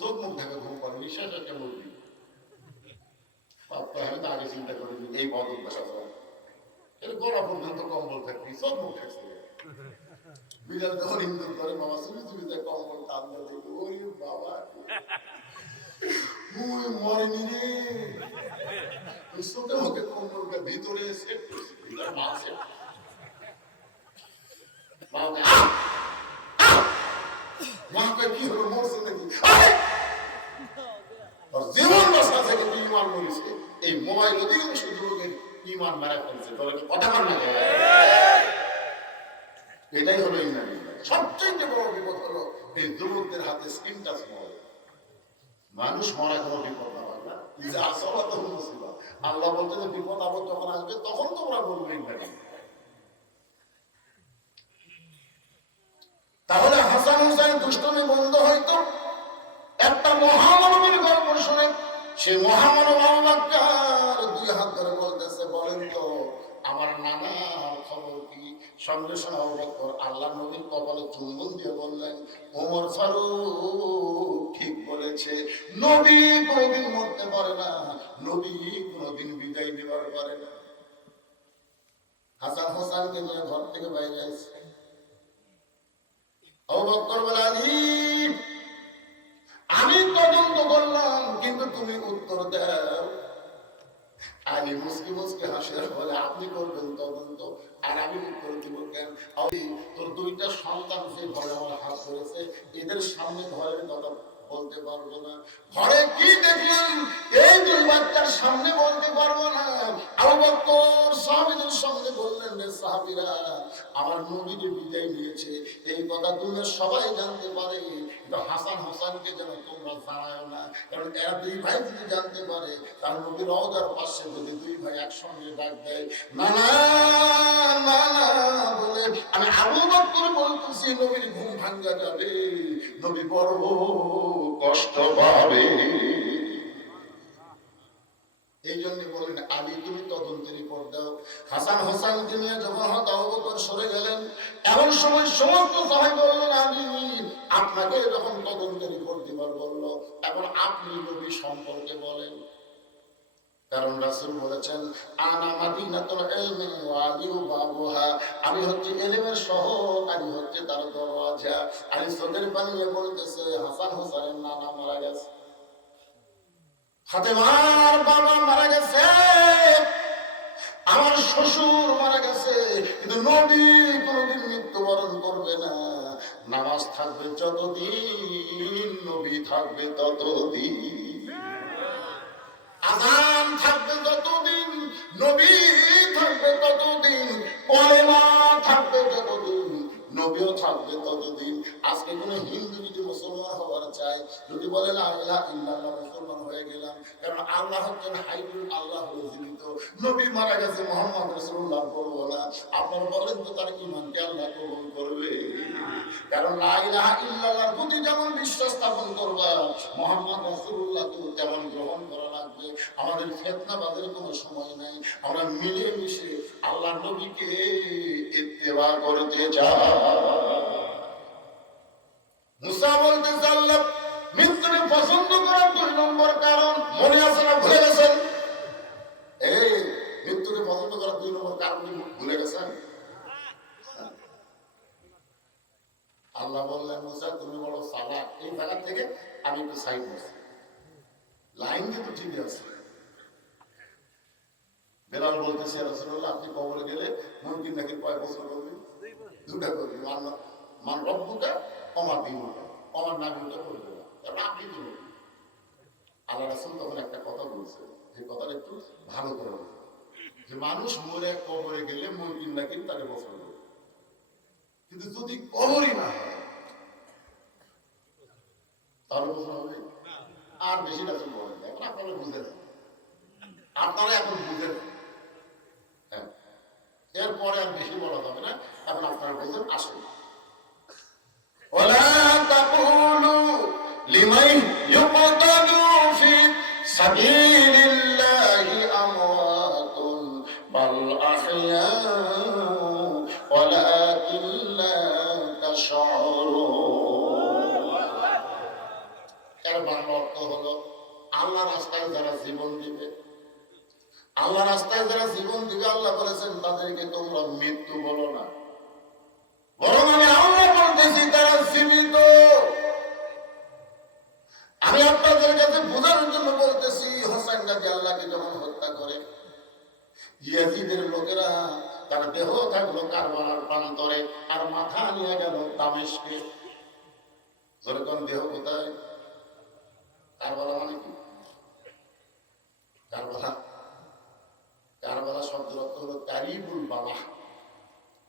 চোখ মুখ ঢাকা ঘুম পারে, নিঃশ্বাস একটা মুরগি। আমি তো আগে চিন্তা করিনি এই বদল বসা এর গলা পর্যন্ত কম্বল থাকবি, চোখ মুখ ঠেকছে। বিড়াল যখন ইন্দুর করে মামা চুপি চুপি যায় কম্বল টান দিয়ে দেখি, ওই বাবা মরেনি রে, চোখে মুখে কম্বলটা ভিতরে এসে মাছে মাকে কি হলো, মরছে নাকি? জীবন বাঁচা থেকে ইমান মরেছে, এই মোবাইল অধিকাংশ যুবকের ইমান মারা ফেলছে। তবে কথা বল না, এটাই হলো ইমান। সবচেয়ে বড় বিপদ হলো এই যুবকদের হাতে স্ক্রিন টাচ মোবাইল। মানুষ মরা কোনো বিপদ না হয় না, আসলা তো মুসিবত। আল্লাহ বলতে যে বিপদ আপদ যখন আসবে তখন তোমরা বলবে ইমান। তাহলে হাসান হোসেন দুষ্টমি বন্ধ হইতো একটা মহামানবের গল্প শুনে। সে মহামানব আল্লাহর দুই হাত ধরে বলতেছে, বলেন তো আমার নানার খবর কি? সঙ্গে সঙ্গে আবু বকর আল্লাহ নবীর কপালে চুম্বন দিয়ে বললেন, ওমর ফারুক ঠিক বলেছে, নবী কোনদিন মরতে পারে না, নবী কোনদিন বিদায় নেবার পারে না। হাসান হোসেনকে নিয়ে ঘর থেকে বাইরে আসছে। আবু বকর বলে, আলী আমি তদন্ত করলাম কিন্তু তুমি উত্তর দাও। আলী মুসকি মুসকি হাসে বলে, আপনি করবেন তদন্ত আর আমি উত্তর দিব কেন? তোর দুইটা সন্তান যে ঘরে আমার হাত ধরেছে, এদের সামনে ঘরের কথা বলতে বলতে পারবো না। ঘরে কি দেখলাম এই দুই বাচ্চার সামনে বলতে পারবো না। আবু বকর সাহাবীদের সামনে বললেন, রে সাহাবীরা, আমার নবী যে বিদায় নিয়েছে এই কথা তোমরা সবাই জানতে পারে, কিন্তু হাসান হোসেনকে যেন তোমরা জানাও না, কারণ এরা দুই ভাই যদি জানতে পারে তার নবীর রওজার পাশে যদি দুই ভাই একসঙ্গে ডাক দেয়, না না না না বলে আমি আবু বকর বলতেছি নবীর ঘুম ভাঙ্গা যাবে, নবী বড় কষ্ট পাবে। এই জন্য বলেন, আলী তুমি তদন্তের রিপোর্ট দাও। হাসান হোসেনকে নিয়ে যখন আবু বকর সরে গেলেন, এমন সময় সমস্ত সাহাবী বললেন, আলী আপনাকে যখন তদন্তের রিপোর্ট দিবার বললো, এখন আপনি নবী সম্পর্কে বলেন। কারণ রাসূল বলেছেন, আনা মাদিনাতুল ইলমি ওয়া আলিউ বাবুহা, আমি হচ্ছে ইলমের শহর, আমি হচ্ছে তার দরওয়াজা। আলী চোখের পানি নিয়ে বলতেছে, হাসান হোসেনের নানা মারা গেছে, ফাতেমার বাবা মারা গেছে, আমার শ্বশুর মারা গেছে, কিন্তু নবী কোনদিন মৃত্যুবরণ করবে না। নামাজ থাকবে যতদিন, নবী থাকবে ততদিন, আযান থাকবে যতদিন, নবী থাকবে ততদিন, কলেমা থাকবে যতদিন, নবীও থাকবে ততদিন। আজকে কোন হিন্দু যদি মুসলমান হওয়ার চায়, যদি বলে লা ইলাহা ইল্লাল্লাহ, মুসলমান হয়ে গেলাম, কারণ আল্লাহ হচ্ছেন হাইয়ুল, আল্লাহ হলো জীবিত, নবী মারা গেছে, মুহাম্মদ রাসূলুল্লাহ বলবো না, আপনারা বলেন তো তার ঈমানকে আল্লাহ কবুল করবে? কারণ লা ইলাহা ইল্লাল্লাহর প্রতি যেমন বিশ্বাস স্থাপন করবা, মুহাম্মদ রাসূলুল্লাহকে তেমন গ্রহণ করা লাগবে। আমাদের ফিতনাবাদের কোনো সময় নাই, আমরা মিলে মিশে আল্লাহর নবীকে ইত্তেবা করতে চাই। মুসা বলতেছে, আল্লাহ মৃত্যুকে পছন্দ করার 2 নম্বর কারণ মনে আছে না ভুলে গেছেন? এই মৃত্যুকে পছন্দ করার 2 নম্বর কারণ কি ভুলে গেছেন? আল্লাহ বললেন, মুসা তুমি বড় চালাক, এই জায়গা থেকে আমি একটু সাইড বসি, লাইন কিন্তু ঠিক আছে। বেলাল বলতেছে, রাসূলুল্লাহ আপনি কবরে গেলে মুমকিন নাকি কয় বছর করবেন? 2টা করবেন, মান রব্বুকা ওমা দীনুকা, আমার নাবিটা করবে না, কারণ আপনি তো নবী। আল্লাহ রাসূল তখন একটা কথা বলছে, যে কথাটা একটু ভালো করে বলছে, যে মানুষ মরে কবরে গেলে মুমকিন নাকি তাকে বছর করবে, কিন্তু যদি কবরই না হয় তাহলে বছর হবে। আর বেশি রাসূল বলেন না, এখন আপনারা বুঝে নেন, আপনারা এখন বুঝে নেন। হ্যাঁ, এরপরে আর বেশি বলা যাবে না, এখন আপনারা বলছেন আসুন। ওয়ালা তাকুলু লিমান ইউকতালু ফি সাবিলিল্লাহি আমওয়াতুন বাল আহইয়াউ ওয়ালাকিন লা তাশউরুন। এর বাংলা অর্থ হলো, আল্লাহ রাস্তায় যারা জীবন দিবে, আল্লাহ রাস্তায় যারা জীবন দিবে, আল্লাহ বলেছেন তাদেরকে তোমরা মৃত্যু বলো না, বরং আমি আল্লাহ বলতেছি তারা জীবিত। আমি আপনাদের কাছে বোঝানোর জন্য বলতেছি, হোসেন নবী আল্লাহকে যখন হত্যা করে, ইয়াজিদের লোকেরা তার দেহ থাকলো কারবালার প্রান্তরে, আর মাথা নিয়ে গেল দামেস্কে। যখন দেহ কোথায়? কারবালা মানে কি? কারবালা, কারবালা শব্দের অর্থ হলো কারিবুল বালাহ।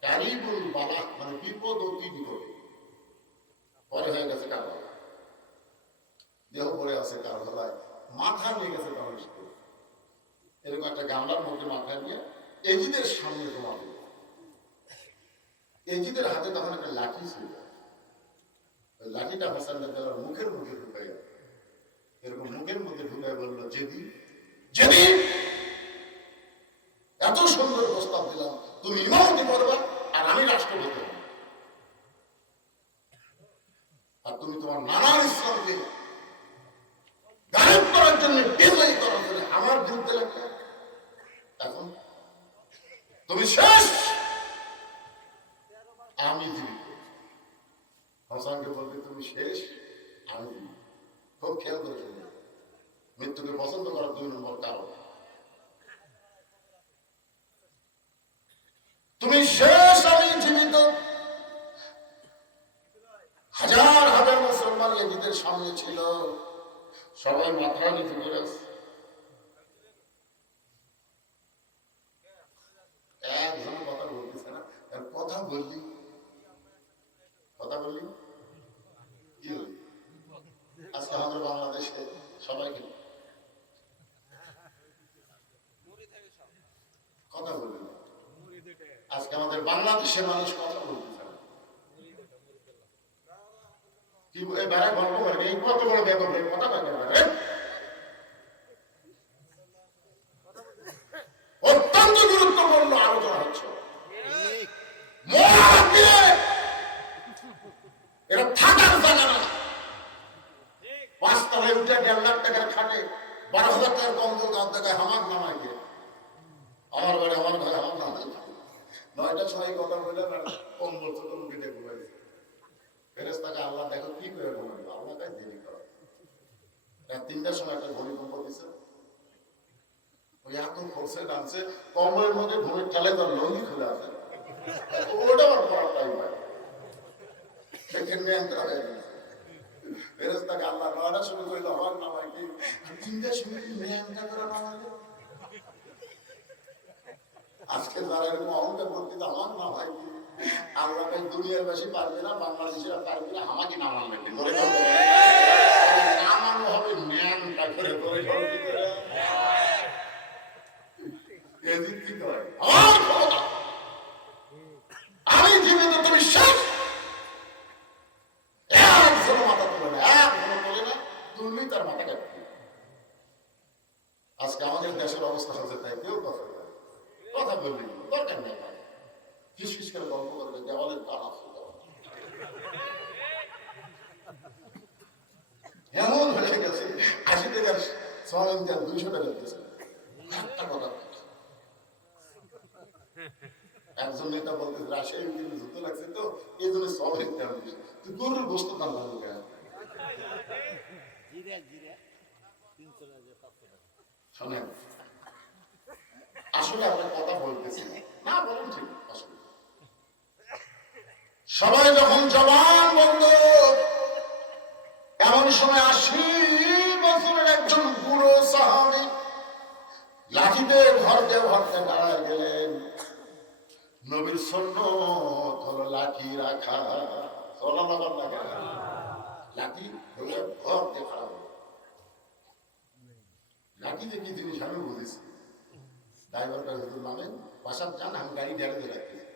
কারিবুল বালাহ মানে বিপদ অতি নিকটে। পরে হয়ে গেছে কারবালা, দেহ পড়ে আছে কারবালায়, মাথা নিয়ে গেছে দামেস্কে। এরকম একটা গামলার মধ্যে মাথা নিয়ে এজিদের সামনে জমা দিল। এজিদের হাতে তখন একটা লাঠি ছিল, ওই লাঠিটা হাসান রাদিয়াল্লাহু আনহু মুখের মধ্যে ঢুকাই, এরকম মুখের মধ্যে ঢুকাই বলল, যেদিন যেদিন এত সুন্দর প্রস্তাব দিলাম, তুমি ইমামতি করবা আর আমি রাষ্ট্রপতি হব, আর তুমি তোমার নানার ইসলামকে গায়েব করার জন্য, বিজয়ী করার জন্য আমার বিরুদ্ধে লাগবে, এখন তুমি শেষ, আমি জীবিত। হাসানকে বলবে তুমি শেষ, আমি জীবিত। খুব খেয়াল করে শুনবে, মৃত্যুকে পছন্দ করার 2 নম্বর কারণ, তুমি শেষ, আমি জীবিত। হাজার হাজার মুসলমান এজিদের সামনে সামনে ছিল, সবাই মাথা নিচু করে আছে। একজন কথা বলতেছে না, কথা বললি কি হলি? আজকে আমাদের বাংলাদেশে সবাইকে কথা বলবে না। আজকে আমাদের বাংলাদেশের মানুষ কথা বলতেছে না। কি বেড়া গল্প করবে, এই কত বড় ব্যাপার কথা বলবে, অত্যন্ত গুরুত্বপূর্ণ আলোচনা হচ্ছে। এটা থাকার জায়গা না। 5 তলায় উঠে 1.5 লাখ টাকার খাটে 12,000 টাকার কম্বল গাছ দেখায় আমার নামায় গিয়ে, আমার বাড়ি আমার ঘরে আমার নামায় 9টা 6 কথা বলে কম্বল ছোট মুখে ঘুমাই ফেরেশতাকে আল্লাহ দেখো কি করে ঘুমাইল, আল্লাহ তাই দেরি করে। 3টার সময় একটা ভূমিকম্প দিছে, ওই এখন খরচে নামছে কম্বলের মধ্যে ঘুমের ঠেলে তার লঙ্গি খুলে আছে, ওটা আমার পড়ার টাইম হয়। ফেরেশতাকে আল্লাহ 9টা শুরু করলো আমার নামায় কি, 3টার সময় কি ন্যাংটা করে নামাইলো। আজকে যারা এরকম অহংকার করতে আমার নামায় কি, আল্লাহ ভাই দুনিয়ার বেশি পারবে না, বাংলাদেশের পারবে না, আমাকে নামানো নামানো হবে ন্যাংটা করে ধরে আমি জীবিত, তুমি শেষ। একজনও মাথা তোলে না, একজনও তোলে না, তুললেই তার মাথা কাটবে। আজকে আমাদের দেশের অবস্থা হচ্ছে তাই, কেউ কথা বলবে দরকার নেই, ফিস করে গল্প করবে, দেওয়ালের কান আছে এমন হয়ে গেছে। 80 টাকার সোয়াবিন তেল 200 টাকা দিতেছে। একটা কথা একজন নেতা বলতেছে রাশিয়ায় যুদ্ধ লাগছে তো এই জন্য সোয়াবিন তেল দিচ্ছে, তুই গরুর গোস্ত দাম ভালো কেন? শোনেন, আসলে আমরা কথা বলতেছি না, বলুন ঠিক। আসলে সবাই যখন জবান বন্ধ, এমন সময় 80 বছরের একজন বুড়ো সাহাবী লাঠিতে ভরতে ভরতে দাঁড়ায় গেলেন। নবীর সুন্নাত হলো লাঠি রাখা, লাঠি ধরে ভরতে খাড়া হলো। লাঠি যে কি জিনিস আমি বুঝেছি। ড্রাইভারটা হুজুর নামেন, বাসার যান, আমি গাড়ি ঢেলে দিয়ে রাখতেছি।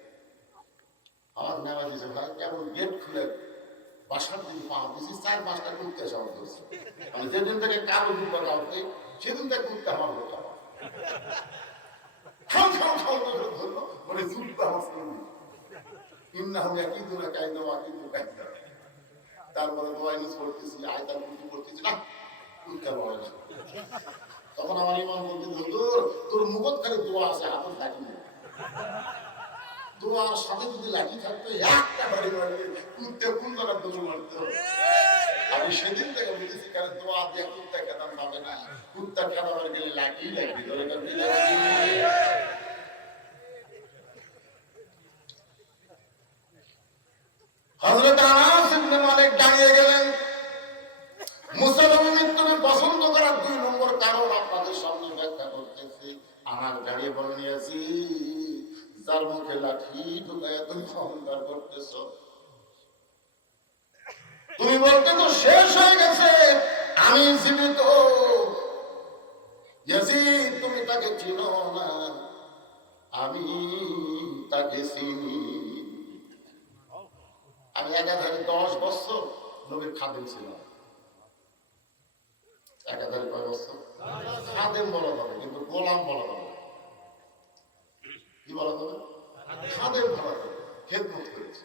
আমার নেওয়া দিয়েছে ভাই, কেমন গেট খুলে বাসার দিকে পা দিয়েছি, 4-5টা কুত্তে সব ধরছে। আমি যেদিন থেকে কালো কুত্তা কাউকে, সেদিন থেকে কুত্তে আমার লোকা ধরলো, মানে যুদ্ধ আমার শুরু। ইন্না আমি একই দূরে কায়দা কিন্তু কায়দা, তারপরে দোয়া ইউজ করতেছি, আয়তাল কুতু করতেছি, না কুত্তা বলে না। তখন আমার ইমাম বলতে, হুজুর তোর মুখত খালি দোয়া আছে, হাতে লাঠি নেই। দোয়ার সাথে যদি লাঠি থাকতো, একটা বাড়ি মারলে কুত্তে কোন জায়গায় দোষ মারতো। আমি সেদিন থেকে বুঝেছি, কারণ দোয়া দিয়ে কুত্তা খেতাম পাবে না, কুত্তা খেলাবার গেলে লাঠি লাগবে। হযরত আনাস ইবনে মালিক দাঁড়িয়ে গেলেন। মুসলমান মৃত্যুকে পছন্দ করার 2 নম্বর কারণ আপনাদের সামনে ব্যাখ্যা করতেছি। আমার দাঁড়িয়ে বলে নিয়েছি, যার মুখে লাঠি ঢুকাইয়া তুমি অহংকার করতেছ, তুমি বলতে তো শেষ হয়ে গেছে, আমি জীবিত। ইয়াজিদ তুমি তাকে চিনো না, আমি তাকে চিনি। আমি একাধারে 10 বছর নবীর খাদেম ছিলাম। একাধারে কয় বছর? খাদেম বলা যাবে, কিন্তু গোলাম বলা যাবে। কি বলা যাবে? খাদেম বলা যাবে। খেদমত করেছে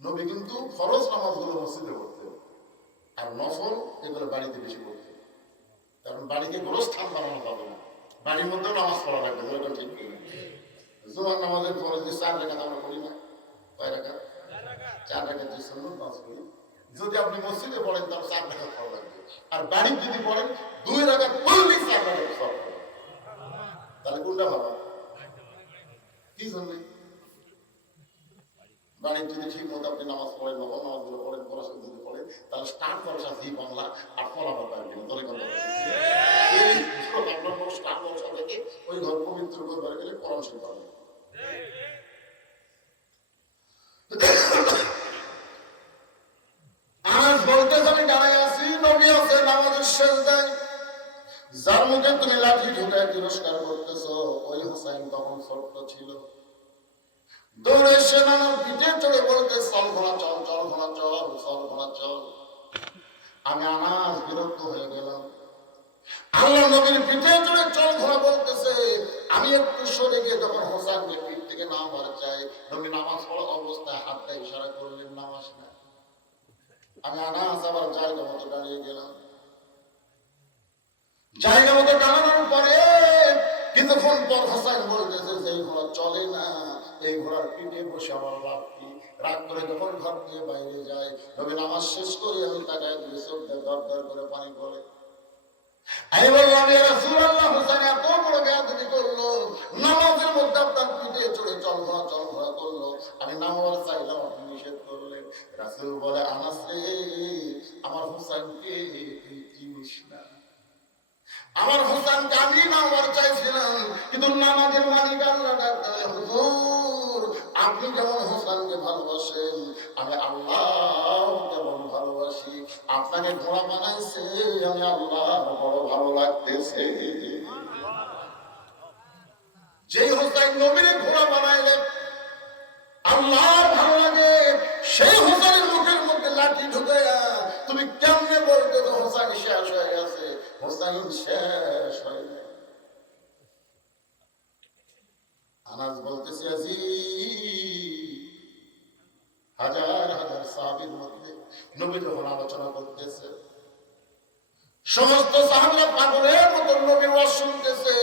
নবী, কিন্তু ফরজ নামাজগুলো মসজিদে পড়তেন, আর নফল এগুলো বাড়িতে বেশি পড়তেন। কারণ বাড়িতে গোরস্থান বানানো যাবে না, বাড়ির মধ্যেও নামাজ পড়া লাগবে। ওইটা ঠিক নেই। জুমার নামাজের পরে যে 4 রাকাত আমরা পড়ি না, কয় রাকাত? 4 রাকাত যে সুন্নাত নামাজ পড়ি, যদি আপনি মসজিদে পড়েন তার 4 রাকাত পড়া লাগবে। আর বাড়ি যদি পড়েন 2 রাকাত পড়লেই 4 রাকাত সব হবে। তাহলে কোনটা ভালো? কি জন্য? গাড়ির যদি ঠিক মতো আপনি নামাজ পড়েন, নকল নামাজগুলো পড়েন, পড়াশোনা যদি পড়েন, তাহলে স্টার্ট বর্ষা জি বাংলা আর ফলাফল পাবেন। দলে কথা আপনার স্টার্ট বর্ষা থেকে ওই ঘর পবিত্র করবার গেলে কোরআন শরীফ পাবেন। আজ বলতে আমি দাঁড়াই আছি, নবী আছে নামাজের সেজদায়, যার মুখে তুমি লাঠি ঢুকায় তিরস্কার করতেছো, ওই হোসাইন তখন ছোট্ট ছিল। দৌড়ে এসে নানার পিঠে চড়ে বলতে, চল ঘোড়া চল, চল ঘোড়া চল, চল ঘোড়া চল। আমি আনাস বিরক্ত হয়ে গেলাম। আল্লাহ নবীর পিঠে চড়ে চল ঘোড়া বলতেছে, আমি একটু সরে গিয়ে যখন হোসাইনকে পিঠ থেকে নামার চাই, নবী নামাজ পড়া অবস্থায় হাতটা ইশারা করলেন নামাজ না। আমি আনাস আবার জায়গা মতো দাঁড়িয়ে গেলাম। জায়গা মতো দাঁড়ানোর পরে কিছুক্ষণ পর হোসাইন বলতেছে যে এই ঘোড়া চলে না, এই ঘোড়ার পিঠে বসে আমার লাভ কি। রাগ করে যখন ঘর থেকে বাইরে যায়, নবী নামাজ শেষ করে আমি তাকায় দিয়ে চোখ দিয়ে দর দর করে পানি পড়ে। আমি বললাম, ইয়া রাসূলুল্লাহ, হোসেন এত বড় বেয়াদবি করলো, নামাজের মধ্যে আপনার পিঠে চড়ে চল ঘোড়া করলো, আমি নামাজ চাইলাম, আপনি নিষেধ করলেন। রাসূল বলে, আনাস রে, আমার হোসেনকে তুই চিনিস না। আমার হোসেনকে আমি নামাজ চাইছিলাম, কিন্তু নামাজের মালিক আল্লাহ ডাক্তার, হুজুর আপনি যেমন হোসেনকে ভালোবাসেন, আমি আল্লাহ যেমন ভালোবাসি। আপনাকে ঘোড়া বানাইছে, আমি আল্লাহ বড় ভালো লাগতেছে। যেই হোসেন নবীর ঘোড়া বানাইলে আল্লাহ ভালো লাগে, সেই হোসেনের মুখের মধ্যে লাঠি ঢুকে তুমি কেমনে বলতে হোসেন শেষ হয়ে গেছে? হোসেন শেষ হয় না। আনাস বলতেছে, আজি হাজার হাজার সাহাবীর মধ্যে নবী যখন আলোচনা করতেছে, সমস্ত সাহাবীরা পাগলের মতো নবীর ওয়াজ শুনতেছে।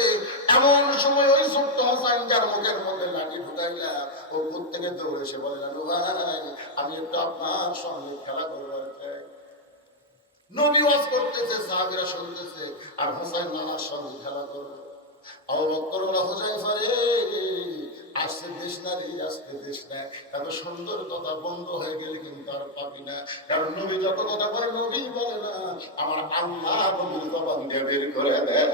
এমন সময় ওই ছোট্ট হোসেন যার মুখের মধ্যে লাঠি ঢুকাইলা, ও কোথা থেকে দৌড়ে এসে বলে, নানু ভাই আমি একটু আপনার সঙ্গে খেলা করবার চাই। নবী ওয়াজ করতেছে, সাহাবীরা শুনতেছে, আর হোসেন নানার সঙ্গে খেলা করবে। আবু বকর বলে, হুযায়ফা রে, আসতে দিস না রে, আসতে দিস না। এত সুন্দর কথা বন্ধ হয়ে গেলে কিন্তু আর পাবি না। কারণ নবী যত কথা বলে, নবী বলে না, আমার আল্লাহ নবীর জবান দিয়ে বের করে দেয়।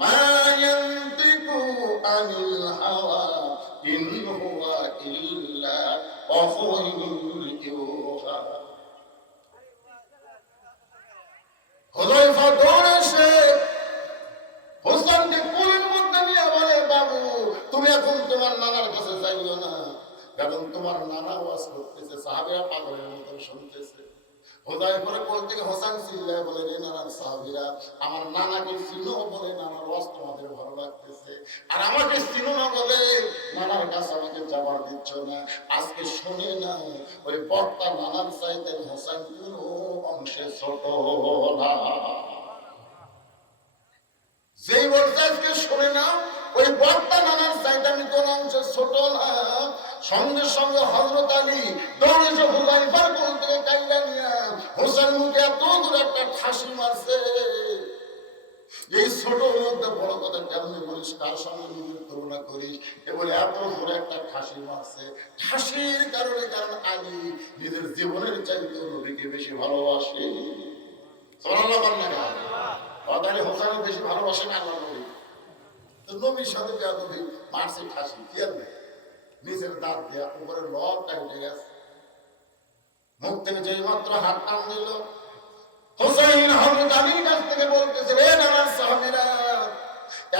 মা ইয়ানতিকু আনিল হাওয়া ইন হুয়া ইল্লা ওয়াহয়ুন ইউহা। হুযায়ফা দৌড়ে এসে হোসেনকে কোলের মধ্যে নিয়ে বলে, বাবু তুমি এখন তোমার নানার কাছে যাইও না, কারণ তোমার নানা ওয়াজ করতেছে, সাহাবীরা পাগলের মতো শুনতেছে। হুযায়ফার কোল থেকে হোসেন চিল্লায় বলে, রে নানার সাহাবীরা, আমার নানাকে চিনো বলে নানার ওয়াজ তোমাদের ভালো লাগতেছে, আর আমাকে চিনো না বলে নানার কাছে আমাকে যাবার দিচ্ছ না। আজকে শুনে না, ওই বক্তা নানার চাইতে হোসেন কোনো অংশে ছোট না। যেই বর্ষাকে শুনে না, ওই বক্তা নানার চাইতে আমি কোন অংশে ছোট না। সঙ্গে সঙ্গে হযরত আলী দৌড়ে এসে হুযায়ফার কোল থেকে কাইলা নিয়া হোসেন মুখে এত দূর একটা ঠাসি মারছে। এই ছোট মধ্যে বড় কথা কেমনে বলিস, কার সঙ্গে নিজের তুলনা করিস, এ বলে এত জোরে একটা ঠাসি মারছে। ঠাসির কারণে, কারণ আলী নিজের জীবনের চাইতে নবীকে বেশি ভালোবাসে। সুবহানাল্লাহ বলেন না, তাহলে হোসেন বেশি ভালোবাসেন আল্লাহ নবী। তো নবীর সাথে বেয়াদবি মারছে, ঠাসি কি আর নেই, নিজের দাঁত দেয়া উপরে লবটা উঠে গেছে। মুখ থেকে যেই মাত্র হাত টান দিল, হোসেন হযরত আলীর কাছ থেকে বলতেছে, রে নানার সাহাবীরা,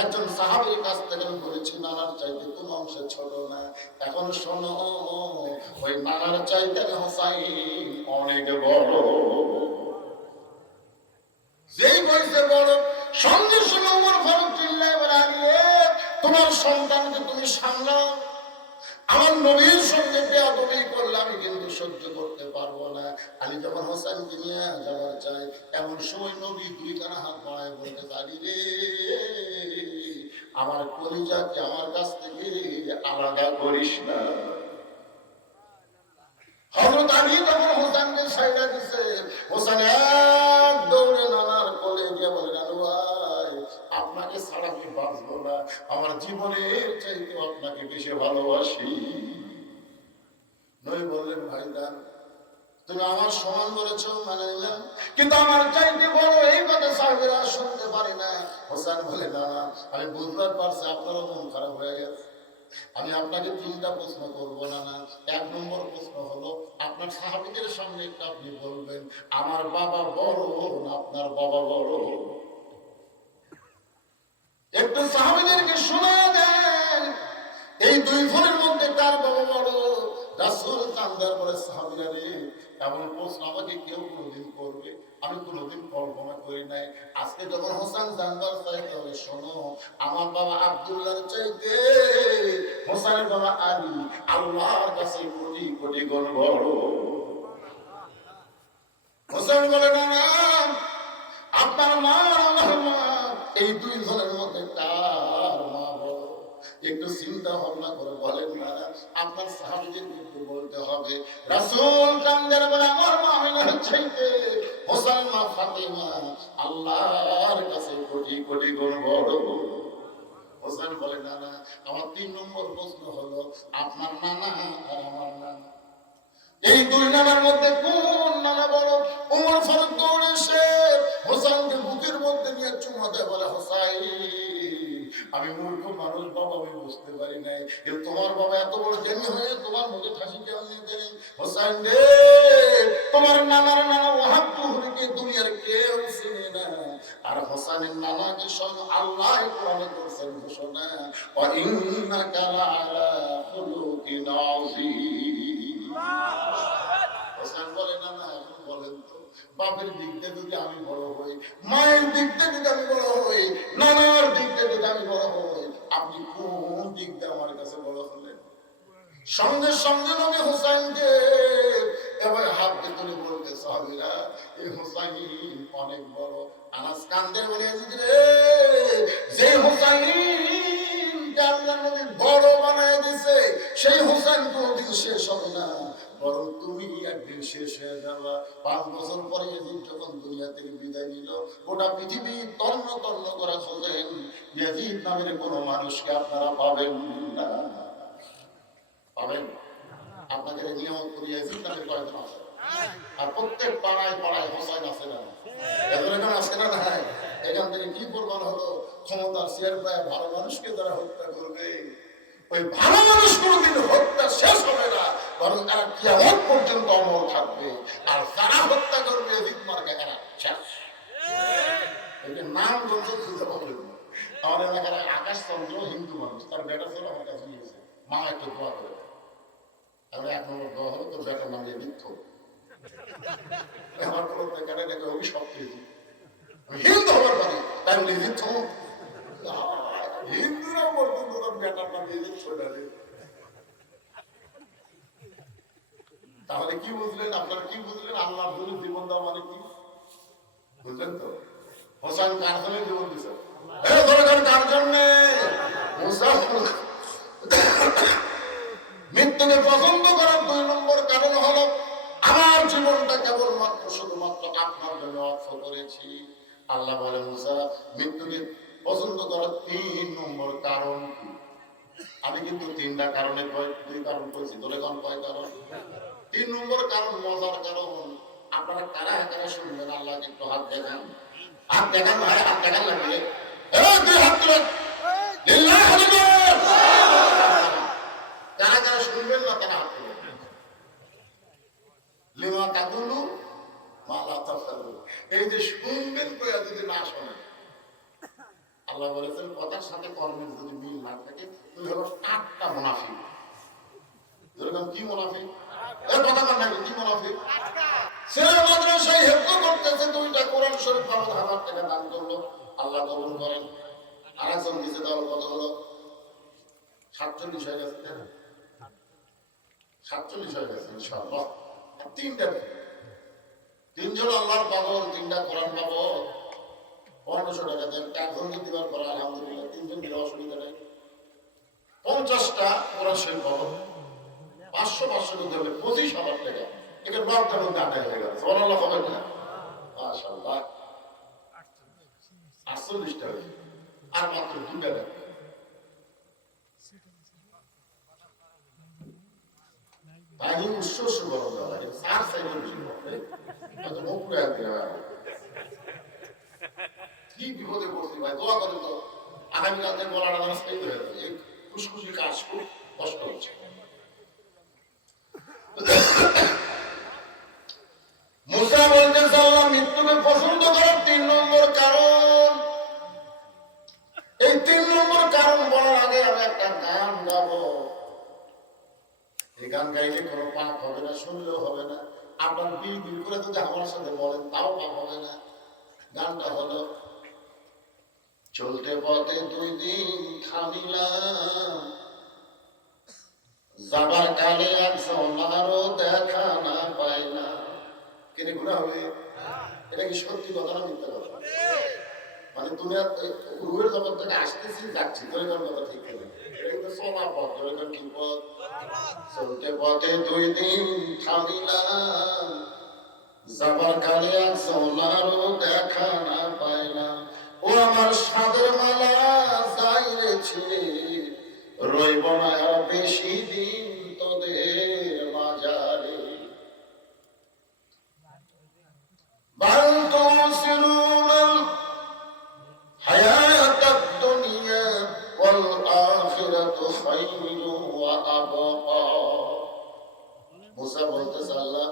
একজন সাহাবীর কাছ থেকে আমি বলেছি নানার চাইতে কোন অংশে ছোট না। এখন শোনো, ওই নানার চাইতে হোসেন অনেক বড়। যেই বয়সে বড়, সঙ্গে সঙ্গে ওমর ফারুক চিল্লায় বলে, আলী তোমার সন্তানকে তুমি সামলাও, আমার নবীর সঙ্গে বেয়াদবি করলে আমি কিন্তু সহ্য করতে পারবো না। আলী যখন হোসেনকে নিয়ে যাওয়ার চাই, এমন সময় নবী দুই কানা হাত বাড়ায় বলতে, আলী রে, আমার কলিজাকে আমার কাছ থেকে আলাদা করিস না। হযরত আলী যখন হোসেনকে ছাইড়া দিছে, হোসেন এক দৌড়ে নানার কোলে গিয়ে বলে, নানু ভাই আপনাকে ছাড়া আমি বাঁচবো না, আমার জীবনের চাইতে আপনাকে বেশি ভালোবাসি। নবী বললেন ভাইজান তুমি আমার সমান বলেছো মানে নিলাম, কিন্তু আমার চাইতে বড় এই কথা সাহাবীরা শুনতে পারে না। হোসেন বলে না আমি বুঝবার পারছি আপনারও মন খারাপ হয়ে গেছে। আমি আপনাকে তিনটা প্রশ্ন করবো না। এক নম্বর প্রশ্ন হলো আপনার সাহাবীদের সামনে একটু আপনি বলবেন আমার বাবা বড় না আপনার বাবা বড়? একটু সাহাবীদেরকে শোনা দেন এই দুই ফোনের মধ্যে কার বাবা বড়? রাসূল কান্দার পরে সাহাবীরা রে এমন প্রশ্ন আমাকে কেউ কোনোদিন করবে আমি কোনোদিন কল্পনা করি নাই। আজকে যখন হোসেন জানবার চাইতে হবে শোনো আমার বাবা আব্দুল্লাহর চাইতে হোসেনের বাবা আলী আল্লাহর কাছে কোটি কোটি গুণ বড়। হোসেন বলে না আপনার মা আমার মা এই দুই জনের মধ্যে কার মা বড়? একটু চিন্তা ভাবনা করে বলেন না। আপনার সাহাবীদের কিন্তু বলতে হবে। রাসূল কান্দের বলে আমার মা আমিনার চাইতে হোসেন মা ফাতেমা আল্লাহর কাছে কোটি কোটি গুণ বড়। হোসেন বলে না আমার তিন নম্বর প্রশ্ন হলো আপনার নানা আর আমার নানা এই দুই নানার মধ্যে কোন নানা বড়? ওমর ফারুক দৌড়ে এসে হোসেনকে বুকের মধ্যে নিয়ে চুমা দেয় বলে হোসাইন আমি মূর্খ মানুষ বাবা আমি বুঝতে পারি নাই, কিন্তু তোমার বাবা এত বড় জ্ঞানী হয়ে তোমার মুখে ঠাসি কেমন দেন? হোসাইন রে তোমার নানার নানা ওয়াহাব তুহরিকে দুনিয়ার কেউ চিনে না, আর হোসেনের নানাকে স্বয়ং আল্লাহ কোরআনে করেছেন ঘোষণা ওয়া ইন্নাকা লাআলা খুলুকিন আযীম। হোসেন বলে না এখন বলেন তো বাপের দিক দিয়ে যদি আমি বড় হই, মায়ের দিক দিয়ে যদি আমি বড় হই, নানার দিক দিয়ে যদি আমি বড় হই, আপনি কোন দিক দিয়ে আমার কাছে বড় হলেন? সঙ্গে সঙ্গে নবী হোসেনকে এবার হাত দিয়ে তুলে বলতে সাহাবীরা এই হোসেন অনেক বড়। আনাস কান্দের বলে রে যে হোসেন আল্লাহ নবী বড় বানায় দিয়েছে সেই হোসেন কোনদিন শেষ হবে না, বরং তুমি একদিন শেষ হয়ে যাবা। 5 বছর পরে ইয়াজিদ যখন দুনিয়া থেকে বিদায় নিল গোটা পৃথিবী তন্ন তন্ন করা খোঁজেন ইয়াজিদ নামের কোন মানুষকে আপনারা পাবেন না। পাবেন? আপনাদের নিয়ম করে ইয়াজিদ নামের কয়েকজন আছে, আর প্রত্যেক পাড়ায় পাড়ায় হোসেন আছে না? এখানে আছে না? নাই। এখান থেকে কি প্রমাণ হলো? ক্ষমতার শেয়ার পায় ভালো মানুষকে তারা হত্যা করবে, ওই ভালো মানুষ কোনদিন হত্যা শেষ হবে না, বরং তারা কিয়ামত পর্যন্ত অমর থাকবে। আর যারা হত্যা করবে ইয়াজিদ মার্কা এরা শেষ। এদের নাম বলতে খুঁজে পাবেন না। আমার এলাকার আকাশ চন্দ্র হিন্দু মানুষ, তার বেটা ছিল আমার কাছে নিয়েছে, মা একটু দোয়া করে। তাহলে 1 নম্বর দোয়া হলো তোর বেটার নাম দিয়ে মিথ্য। আমার কোনো বেকারে দেখে অভিশাপ পেয়েছি আমি হিন্দু হবার পারি তাই বলে মিথ্য। হিন্দুরা পর্যন্ত তোর বেটার নাম দিয়ে দিচ্ছ। তাহলে কি বুঝলেন? আপনারা কি বুঝলেন? আল্লাহ বলে জীবন দেওয়া মানে কি বুঝলেন তো? হোসেন কার জন্য জীবন দিছে? কার জন্য? মৃত্যুকে পছন্দ করার 2 নম্বর কারণ হলো আমার জীবনটা কেবলমাত্র শুধুমাত্র আপনার জন্য অর্থ করেছি। আল্লাহ বলে মুসা মৃত্যুকে পছন্দ করার 3 নম্বর কারণ কি? আমি কিন্তু 3টা কারণে 2 কারণ বলছি, তোলে কোন কয় কারণ? 3 নম্বর কারণ মজার কারণ। আপনারা কারা কারা শুনবেন আল্লাহকে একটু হাত দেখান, হাত দেখান ভাই, হাত দেখান লাগবে। দুই হাত তুলেন কারা কারা শুনবেন না তারা হাত তুলেন। লিমা তাকুলু মা লা তাফআলু, এই যে শুনবেন কইয়া যদি না শোনেন, আল্লাহ বলেছেন কথার সাথে কর্মের যদি মিল না থাকে তুই হলো টাটকা মুনাফিক। যেরকম কি মুনাফিক? এই কথা বল নাকি কি মুনাফিক? ছেলে মাদ্রাসায় হেফজ করতেছে 2টা কোরআন শরীফ 5000 টাকা দান করলো, আল্লাহ কবুল করেন। আরেকজন দিতে দেওয়ার কত হলো? 47 হয়ে গেছে, 47 হয়ে গেছে ইনশাআল্লাহ। 3টা 3জন আল্লাহর পাগল, 3টা কোরআন পাবো 1500 টাকা দেন। একজন দিবার পর আলহামদুলিল্লাহ 3জন দিলে অসুবিধা নেই। 50টা কোরআন শরীফ পাবো 500 দিতে হবে 25,000 টাকা। এটা লকডাউন মধ্যে আদায় হয়ে গেল। সুবহানাল্লাহ হবে না? মাশাআল্লাহ 48টা আর মাত্র 2টা দেন। তাই তো মুখ পুরে কি বিপদে পড়ছি ভাই, দোয়া করেন তো আগামীকাল থেকে বলাটা যেন স্থায়ী হয়ে যাবে। এই খুশখুশি কাজ খুব কষ্ট হচ্ছে। মুসা বলতে আল্লাহ মৃত্যুকে পছন্দ করার 3 নম্বর কারণ, এই 3 নম্বর কারণ বলার আগে আমি একটা গান গাবো। এই গান গাইলে কোনো পাপ হবে না, শুনলেও হবে না, আপনার বিল বিল করে যদি আমার সাথে বলেন তাও পাপ হবে না। গানটা হলো, চলতে পথে 2 দিন থামিলাম, যাবার কালে এক সোনারও দেখা না পাই না। কেন গুণা হবে? এটা কি সত্যি কথা না মিথ্যা কথা? মানে তুমি রুহের জগৎ থেকে আসতেছি যাচ্ছি, তোর কথা ঠিক করে এটা কিন্তু সোনা পথ, তোর কি পথ? চলতে পথে 2 দিন থামিলাম, যাবার কালে এক সোনারও দেখা না পাই না। ও আমার সাদের মালা যাই রে ছিলে, রইব না আর বেশি দিন তোদের বাজারে। বাল তুসিরুনাল হায়াতাদ দুনিয়া ওয়াল আখিরাতু খায়রুন ওয়া আবকা। মুসা বলতেছে আল্লাহ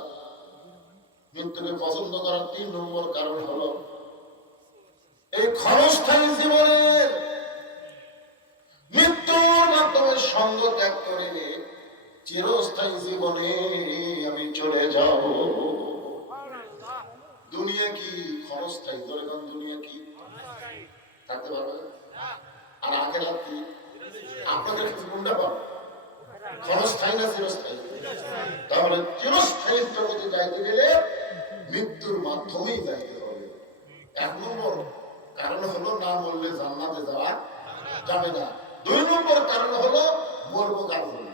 মৃত্যুকে পছন্দ করার 3 নম্বর কারণ হলো এই ক্ষণস্থায়ী জীবনের মৃত্যুর মাধ্যমে সঙ্গ ত্যাগ করে চিরস্থায়ী জীবনে আমি চলে যাব। দুনিয়া কি ক্ষণস্থায়ী? দরকার দুনিয়া কি থাকতে পারবে? আর আখিরাত কি? আপনাদের কাছে কোনটা পাবে? ক্ষণস্থায়ী না চিরস্থায়ী? তাহলে চিরস্থায়ী জগতে যাইতে গেলে মৃত্যুর মাধ্যমেই যাইতে হবে। 1 নম্বর কারণ হলো না মরলে জান্নাতে যাওয়া যাবে না। 2 নম্বর কারণ হলো মরবো কার জন্য।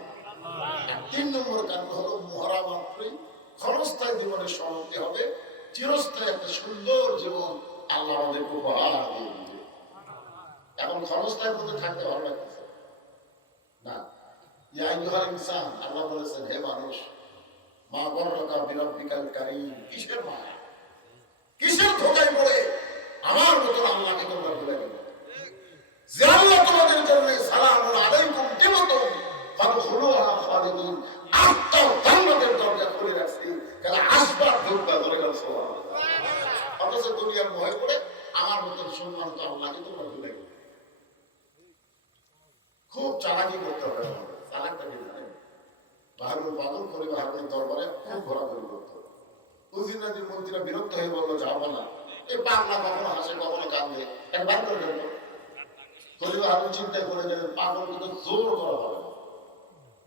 3 নম্বর কারণ হলো মরা মাত্রই ক্ষণস্থায়ী জীবনের সমাপ্তি হবে, চিরস্থায়ী একটা সুন্দর জীবন আল্লাহ আমাদের উপহার দিয়ে দিবে। এখন ক্ষণস্থায়ীর মধ্যে থাকতে ভালো লাগতেছে না। ইয়া আইয়ুহাল ইনসান, আল্লাহ বলেছেন হে মানুষ, মা গররাকা বিরাব্বিকাল কারীম, কিসের মায়া, কিসের ধোঁকায় পড়ে আমার মতন আল্লাহকে তোমরা ভুলে গেলে। যে আল্লাহ তোমাদের জন্য সালামুন আলাইকুম দিবতুম ফাদখুলুহা খালিদিন, আত্মা জান্নাতের দরজা খুলে রাখছি, কারণ আসবার ঢুকবা বলে গেল সুবহানাল্লাহ। অথচ দুনিয়ার ভয় পড়ে আমার মতন সম্মানিত আল্লাহকে তোমরা ভুলে গেলে। খুব চালাকি করতে হবে আমাদের। চালাকটা কি জানেন? বাহারুল পাগল করে বাহারুলের দরবারে খুব ঘোরাঘুরি করতো। উজিনাদির মন্ত্রীরা বিরক্ত হয়ে বললো যাবো না, এই পাগলা কখনো হাসে কখনো কাঁদে, এক বার করে দেবো। তলিবা হারুন চিন্তা করে দেবেন পাগল কিন্তু জোর করা হবে না।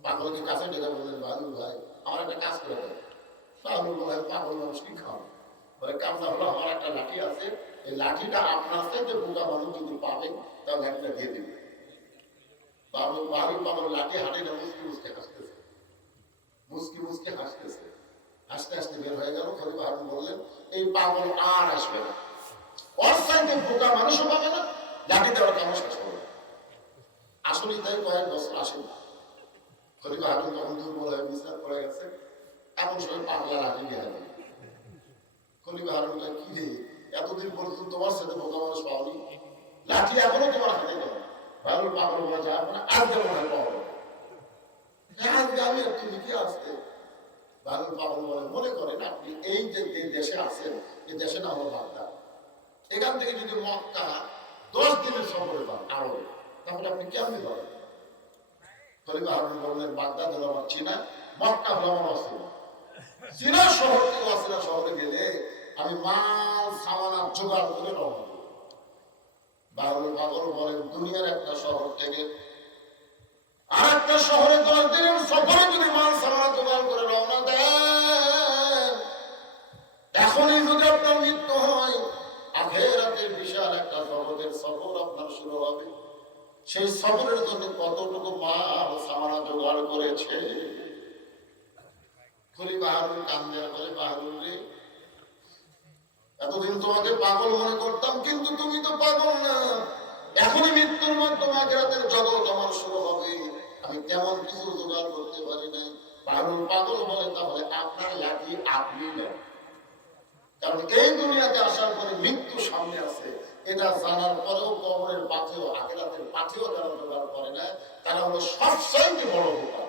পাগলকে কাছে ডেকে বললেন বাহারুল ভাই আমার একটা কাজ করে দেয়। বাহারুল ভাই পাগল মানুষ কি খাও? বলে কামনা হলো আমার একটা লাঠি আছে, এই লাঠিটা আপনার সাথে বোকা মানুষ যদি পাবেন তাহলে লাঠিটা দিয়ে দিবে। বাহারুল পাগল লাঠি হাঁটে না, মুসকি মুসকে হাসতেছে, মুসকি মুসকে হাসতেছে। হাসতে হাসতে বের হয়ে গেল। খলিফা হারুন বললেন এই পাগল আর আসবে না, ওর সাথে বোকা মানুষও পাবে না, লাঠি দেওয়ার কামও শেষ হবে। আসলেই তাই, কয়েক বছর আসেন। খলিফা হারুন তখন দুর্বল হয়ে বিছানা পড়ে গেছে, এমন সময় পাগলা লাঠি নিয়ে গেল। খলিফা হারুন কি রে, এতদিন পর্যন্ত তোমার সাথে বোকা মানুষ পাওনি, লাঠি এখনো তোমার হাতে গেল। বারুল পাগল বলে যাবে না, আজকে মনে হয় পাবো, আজকে আমি একটু লিখে আসতে। বারুল পাগল বলে মনে করেন আপনি এই যে দেশে আছেন, এই দেশে নাম হলো বাগদাদ, এখান থেকে যদি মক্কা 10 দিনের সফরে যান আরবে, তাহলে আপনি কেমনি যাবেন? খলিফা হারুন বললেন বাগদাদ হলো আমার চীনা, মক্কা হলো আমার অচেনা। চীনা শহর থেকে অচেনা শহরে গেলে আমি মাল সামানা জোগাড় করে রওনা দেব। বারুল পাগল বলেন দুনিয়ার একটা শহর থেকে আর একটা শহরে 10 দিনের সফরে যদি মাল সামানা জোগাড় করে রওনা দেন, এখনই যদি আপনার মৃত্যু হয়, আখিরাতের বিশাল একটা জগতের সফর আপনার শুরু হবে। সেই সফরের জন্য কতটুকু মাল সামানা জোগাড় করেছে। খলিফা হারুন কান্দে বলে বাহারুল রে, এতদিন তোমাকে পাগল মনে করতাম, কিন্তু তুমি তো পাগল না। এখনই মৃত্যুর মাধ্যমে আখিরাতের জগৎ আমার শুরু হবে, আমি তেমন কিছু জোগাড় করতে পারি নাই। বাহারুল পাগল বলে তাহলে আপনার লাঠি আপনি নেন। কারণ এই দুনিয়াতে আসার পরে মৃত্যু সামনে আছে, এটা জানার পরেও কবরের পাথেও আখিরাতের পাথেও যারা জোগাড় করে না, তারা হলো সবচাইতে বড় বোকা।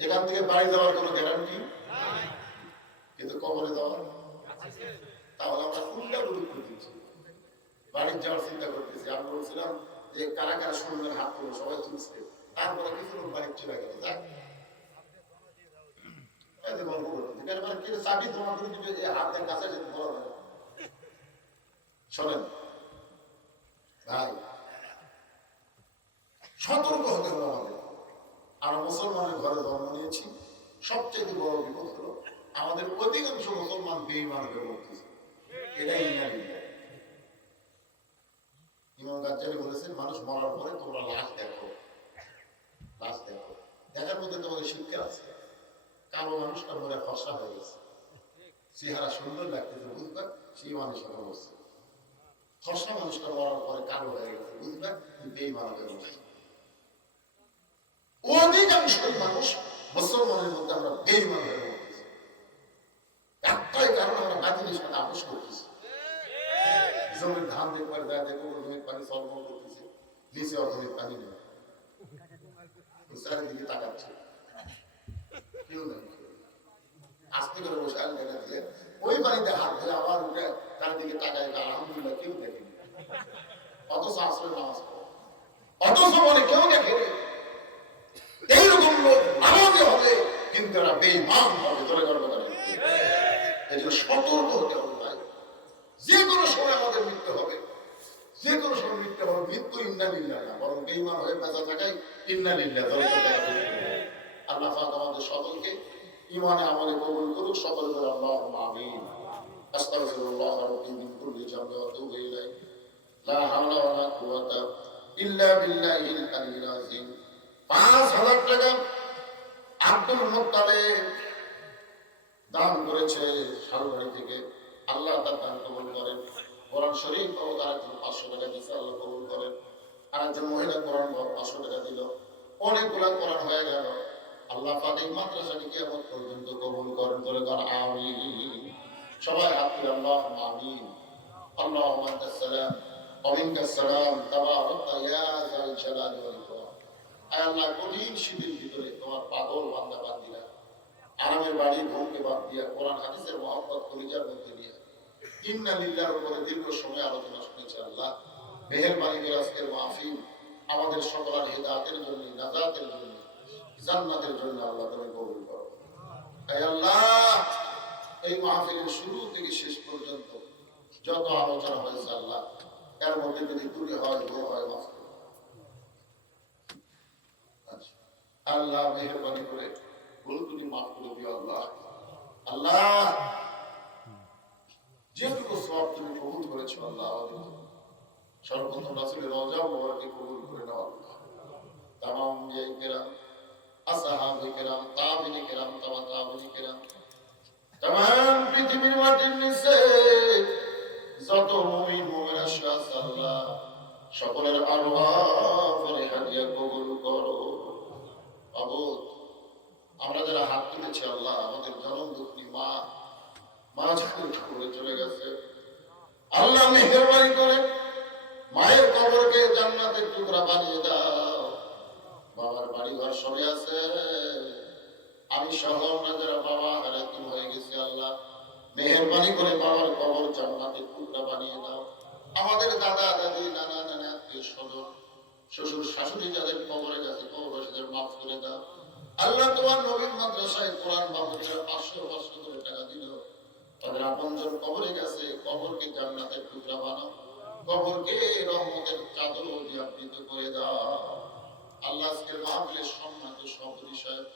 এখান থেকে বাড়ি যাওয়ার কোনো গ্যারান্টি কিন্তু কবরে যাওয়ার, তাহলে আমরা কোনটা গুরুত্ব দিচ্ছি? বাড়ি যাওয়ার চিন্তা করতেছি। আমি বলছিলাম যে কারা কারা শরীরের হাত তুলে, সবাই তুলছে, তারপরে কিছু লোক বাড়ি চলে গেল। চাবি তোমার হাতের কাছে যেতে বলা যায়। শোনেন ভাই, সতর্ক হতে হবে আমাদের। আমরা মুসলমানের ঘরে জন্ম নিয়েছি, সবচেয়ে বড় বিপদ হলো আমাদের অধিকাংশ মুসলমান বেঈমান হয়ে উঠতেছে। এটাই ইমাম গাজ্জালী বলেছেন, মানুষ মরার পরে তোমরা লাশ দেখো, লাশ দেখো, দেখার মধ্যে তোমাদের শিক্ষা আছে। কালো মানুষটা মরে ফর্সা হয়ে গেছে, চেহারা সুন্দর লাগতেছে, বুঝবা সেই মানুষ কথা বলছে। ফর্সা মানুষটা মরার পরে কালো হয়ে গেছে, বুঝবা বেঈমান হয়ে বসছে। অধিকাংশ মানুষ মুসলমানের মধ্যে আমরা বেঈমান হয়ে বলতেছি। একটাই কারণ, আমরা বাতিলের সাথে আপোষ করতেছি। জমির ধান দেখবার যায়, দেখো জমির পানি সর্ব করতেছে, নিচে অর্ধেক পানি নেই, চারিদিকে তাকাচ্ছে, কেউ নেই। আস্তে করে বসে আল দেখা দিলে ওই পানিতে হাত ধরে আবার উঠে তার দিকে তাকায়, আলহামদুলিল্লাহ কেউ দেখেনি। অথচ আসলে নামাজ পড়ে, অথচ বলে কেউ দেখেনি। এইরকম লোক নামাজে হবে কিন্তু এরা বেঈমান হবে, ধরে গর্ব করে। এই জন্য সতর্ক হতে হবে ভাই। যে কোনো সময় আমাদের মৃত্যু হবে, যে কোনো সময় মৃত্যু হবে। মৃত্যু ইন্না লিল্লাহ না, বরং বেঈমান হয়ে বেঁচে থাকাই ইন্না লিল্লাহ। আল্লাহ পাক আমাদের সকলকে ইমানে আমলে কবুল করুক। সকলে বলে আল্লাহুম্মা আমিন। আস্তাগফিরুল্লাহ রাব্বি মিন কুল্লি যামবি ওয়া আতুবু ইলাইহি। লা হাওলা ওয়া লা কুওয়াতা ইল্লা বিল্লাহিল আলিয়্যিল আযীম। 5000 টাকা আব্দুল মুত্তালিব দান করেছে শালবাড়ি থেকে। আল্লাহ তার দান কবুল করেন। কোরআন শরীফ ও তার 500 টাকা দিয়েছে, আল্লাহ কবুল করেন। আর একজন মহিলা কোরআন 500 টাকা দিল। অনেকগুলা কোরআন হয়ে গেল। আল্লাহ পাক এই মাদ্রাসাকে কিয়ামত পর্যন্ত কবুল করেন। ধরে কর আমিন। সবাই হাত তুলে আল্লাহুম্মা আমিন। আল্লাহুম্মা আনতাস সালাম ওয়া মিনকাস সালাম তাবারাকতা ইয়া যাল জালালি ওয়াল ইকরাম। আয় আল্লাহ, কঠিন শীতের ভিতরে তোমার পাগল বান্দা বান্দিরা আরামের বাড়ি ঘুমকে বাদ দিয়া কোরআন হাদিসের মহব্বত কলিজার মধ্যে নিয়ে ইন্না লিল্লাহর উপরে দীর্ঘ সময় আলোচনা শুনেছে। আল্লাহ মেহেরবানি করে আজকের মাহফিল আমাদের সকলের হিদায়াতের জন্য, নাজাতের জন্য, জান্নাতের জন্য আল্লাহ তুমি কবুল করো। তাই আল্লাহ এই মাহফিলের শুরু থেকে শেষ পর্যন্ত যত আলোচনা হয়েছে আল্লাহ, এর মধ্যে যদি ত্রুটি হয়, ভুল হয়, মাফ করো। আল্লাহ মেহেরবানি করে ভুল ত্রুটি মাফ করে দিও আল্লাহ। আল্লাহ যেটুকু সওয়াব তুমি কবুল করেছো আল্লাহ, সর্বপ্রথম রাসূলের রওজা মুবারকে কবুল করে নাও আল্লাহ। তামাম আম্বিয়ায়ে কেরাম, আসহাবে কেরাম, তাবিঈনে কেরাম, তাবিঈনে কেরাম, তামাম পৃথিবীর মাটির নিচে যত মুমিন মুমিনা আছে আল্লাহ, সকলের আরওয়াহ ফরিহাদিয়া কবুল করো। মাবুদ, আমরা যারা হাত তুলেছি আল্লাহ, আমাদের জনম দুঃখী মা চলে গেছে আল্লাহ, মেহেরবানি করে মায়ের কবরকে জান্নাতের টুকরা বানিয়ে দাও। বাবার বাড়ি ঘর সবে আছে, আমি সহ আমরা যারা বাবা হারাতুম হয়ে গেছি আল্লাহ, মেহেরবানি করে বাবার কবর জান্নাতের টুকরা বানিয়ে দাও। আমাদের দাদা দাদি, নানা নানা, আত্মীয় স্বজন, শ্বশুর শাশুড়ি যাদের কবরে গেছে, কবরবাসীদের মাফ করে দাও আল্লাহ। তোমার নবীর মাদ্রাসায় কোরআন বাবুরা 500 করে টাকা দিল, তাদের আপনজন কবরে গেছে, কবরকে জান্নাতের টুকরা বানাও, কবরকে রহমতের চাদর দিয়ে আবৃত করে দাও আল্লাহ। আজকের মাহফিলের সম্মানিত সভাপতি সাহেব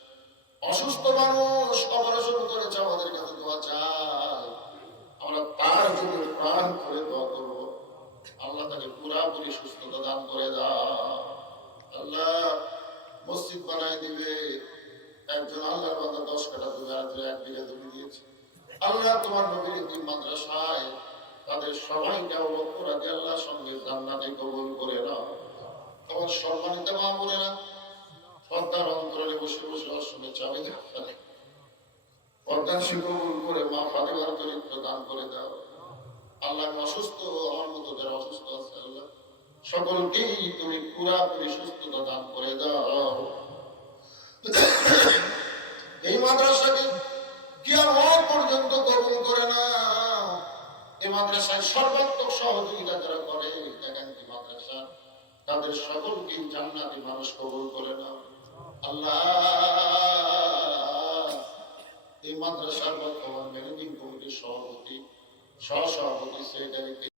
অসুস্থ মানুষ, অপারেশন করেছে, আমাদের কাছে দোয়া চাই, আমরা তার জন্য প্রাণ করে দোয়া করব আল্লাহ, তাকে পুরাপুরি সুস্থতা দান করে দাও আল্লাহ। মসজিদ বানাই দিবে, একজন আল্লাহর বান্দা 10 কাঠা জমি, আর 1 বিঘা জমি দিয়েছে আল্লাহ। তোমার নবীর এই মাদ্রাসায় তাদের সবাইকে ওয়াক্ফ আল্লাহ সঙ্গে জান্নাতে কবুল করে নাও। তোমার সম্মানিত মা বোনেরা পর্দার অন্তরালে বসে বসে শুনে চাবি অর্ধাংশী কবুল করে মা ফাতেমার চরিত্র দান করে দাও আল্লাহ। আমি অসুস্থ, আমার মতো যারা অসুস্থ আছে আল্লাহ সকলকেই তুমি পুরাপুরি সুস্থতা দান করে দাও। এই মাদ্রাসাকে কিয়ামত পর্যন্ত কবুল করে না। এই মাদ্রাসায় সর্বাত্মক সহযোগিতা যারা করে একান্তি মাদ্রাসা তাদের সকলকে জান্নাতি মানুষ কবুল করে না আল্লাহ। এই মাদ্রাসার বর্তমান ম্যানেজিং কমিটির সভাপতি, সহসভাপতি, সেক্রেটারি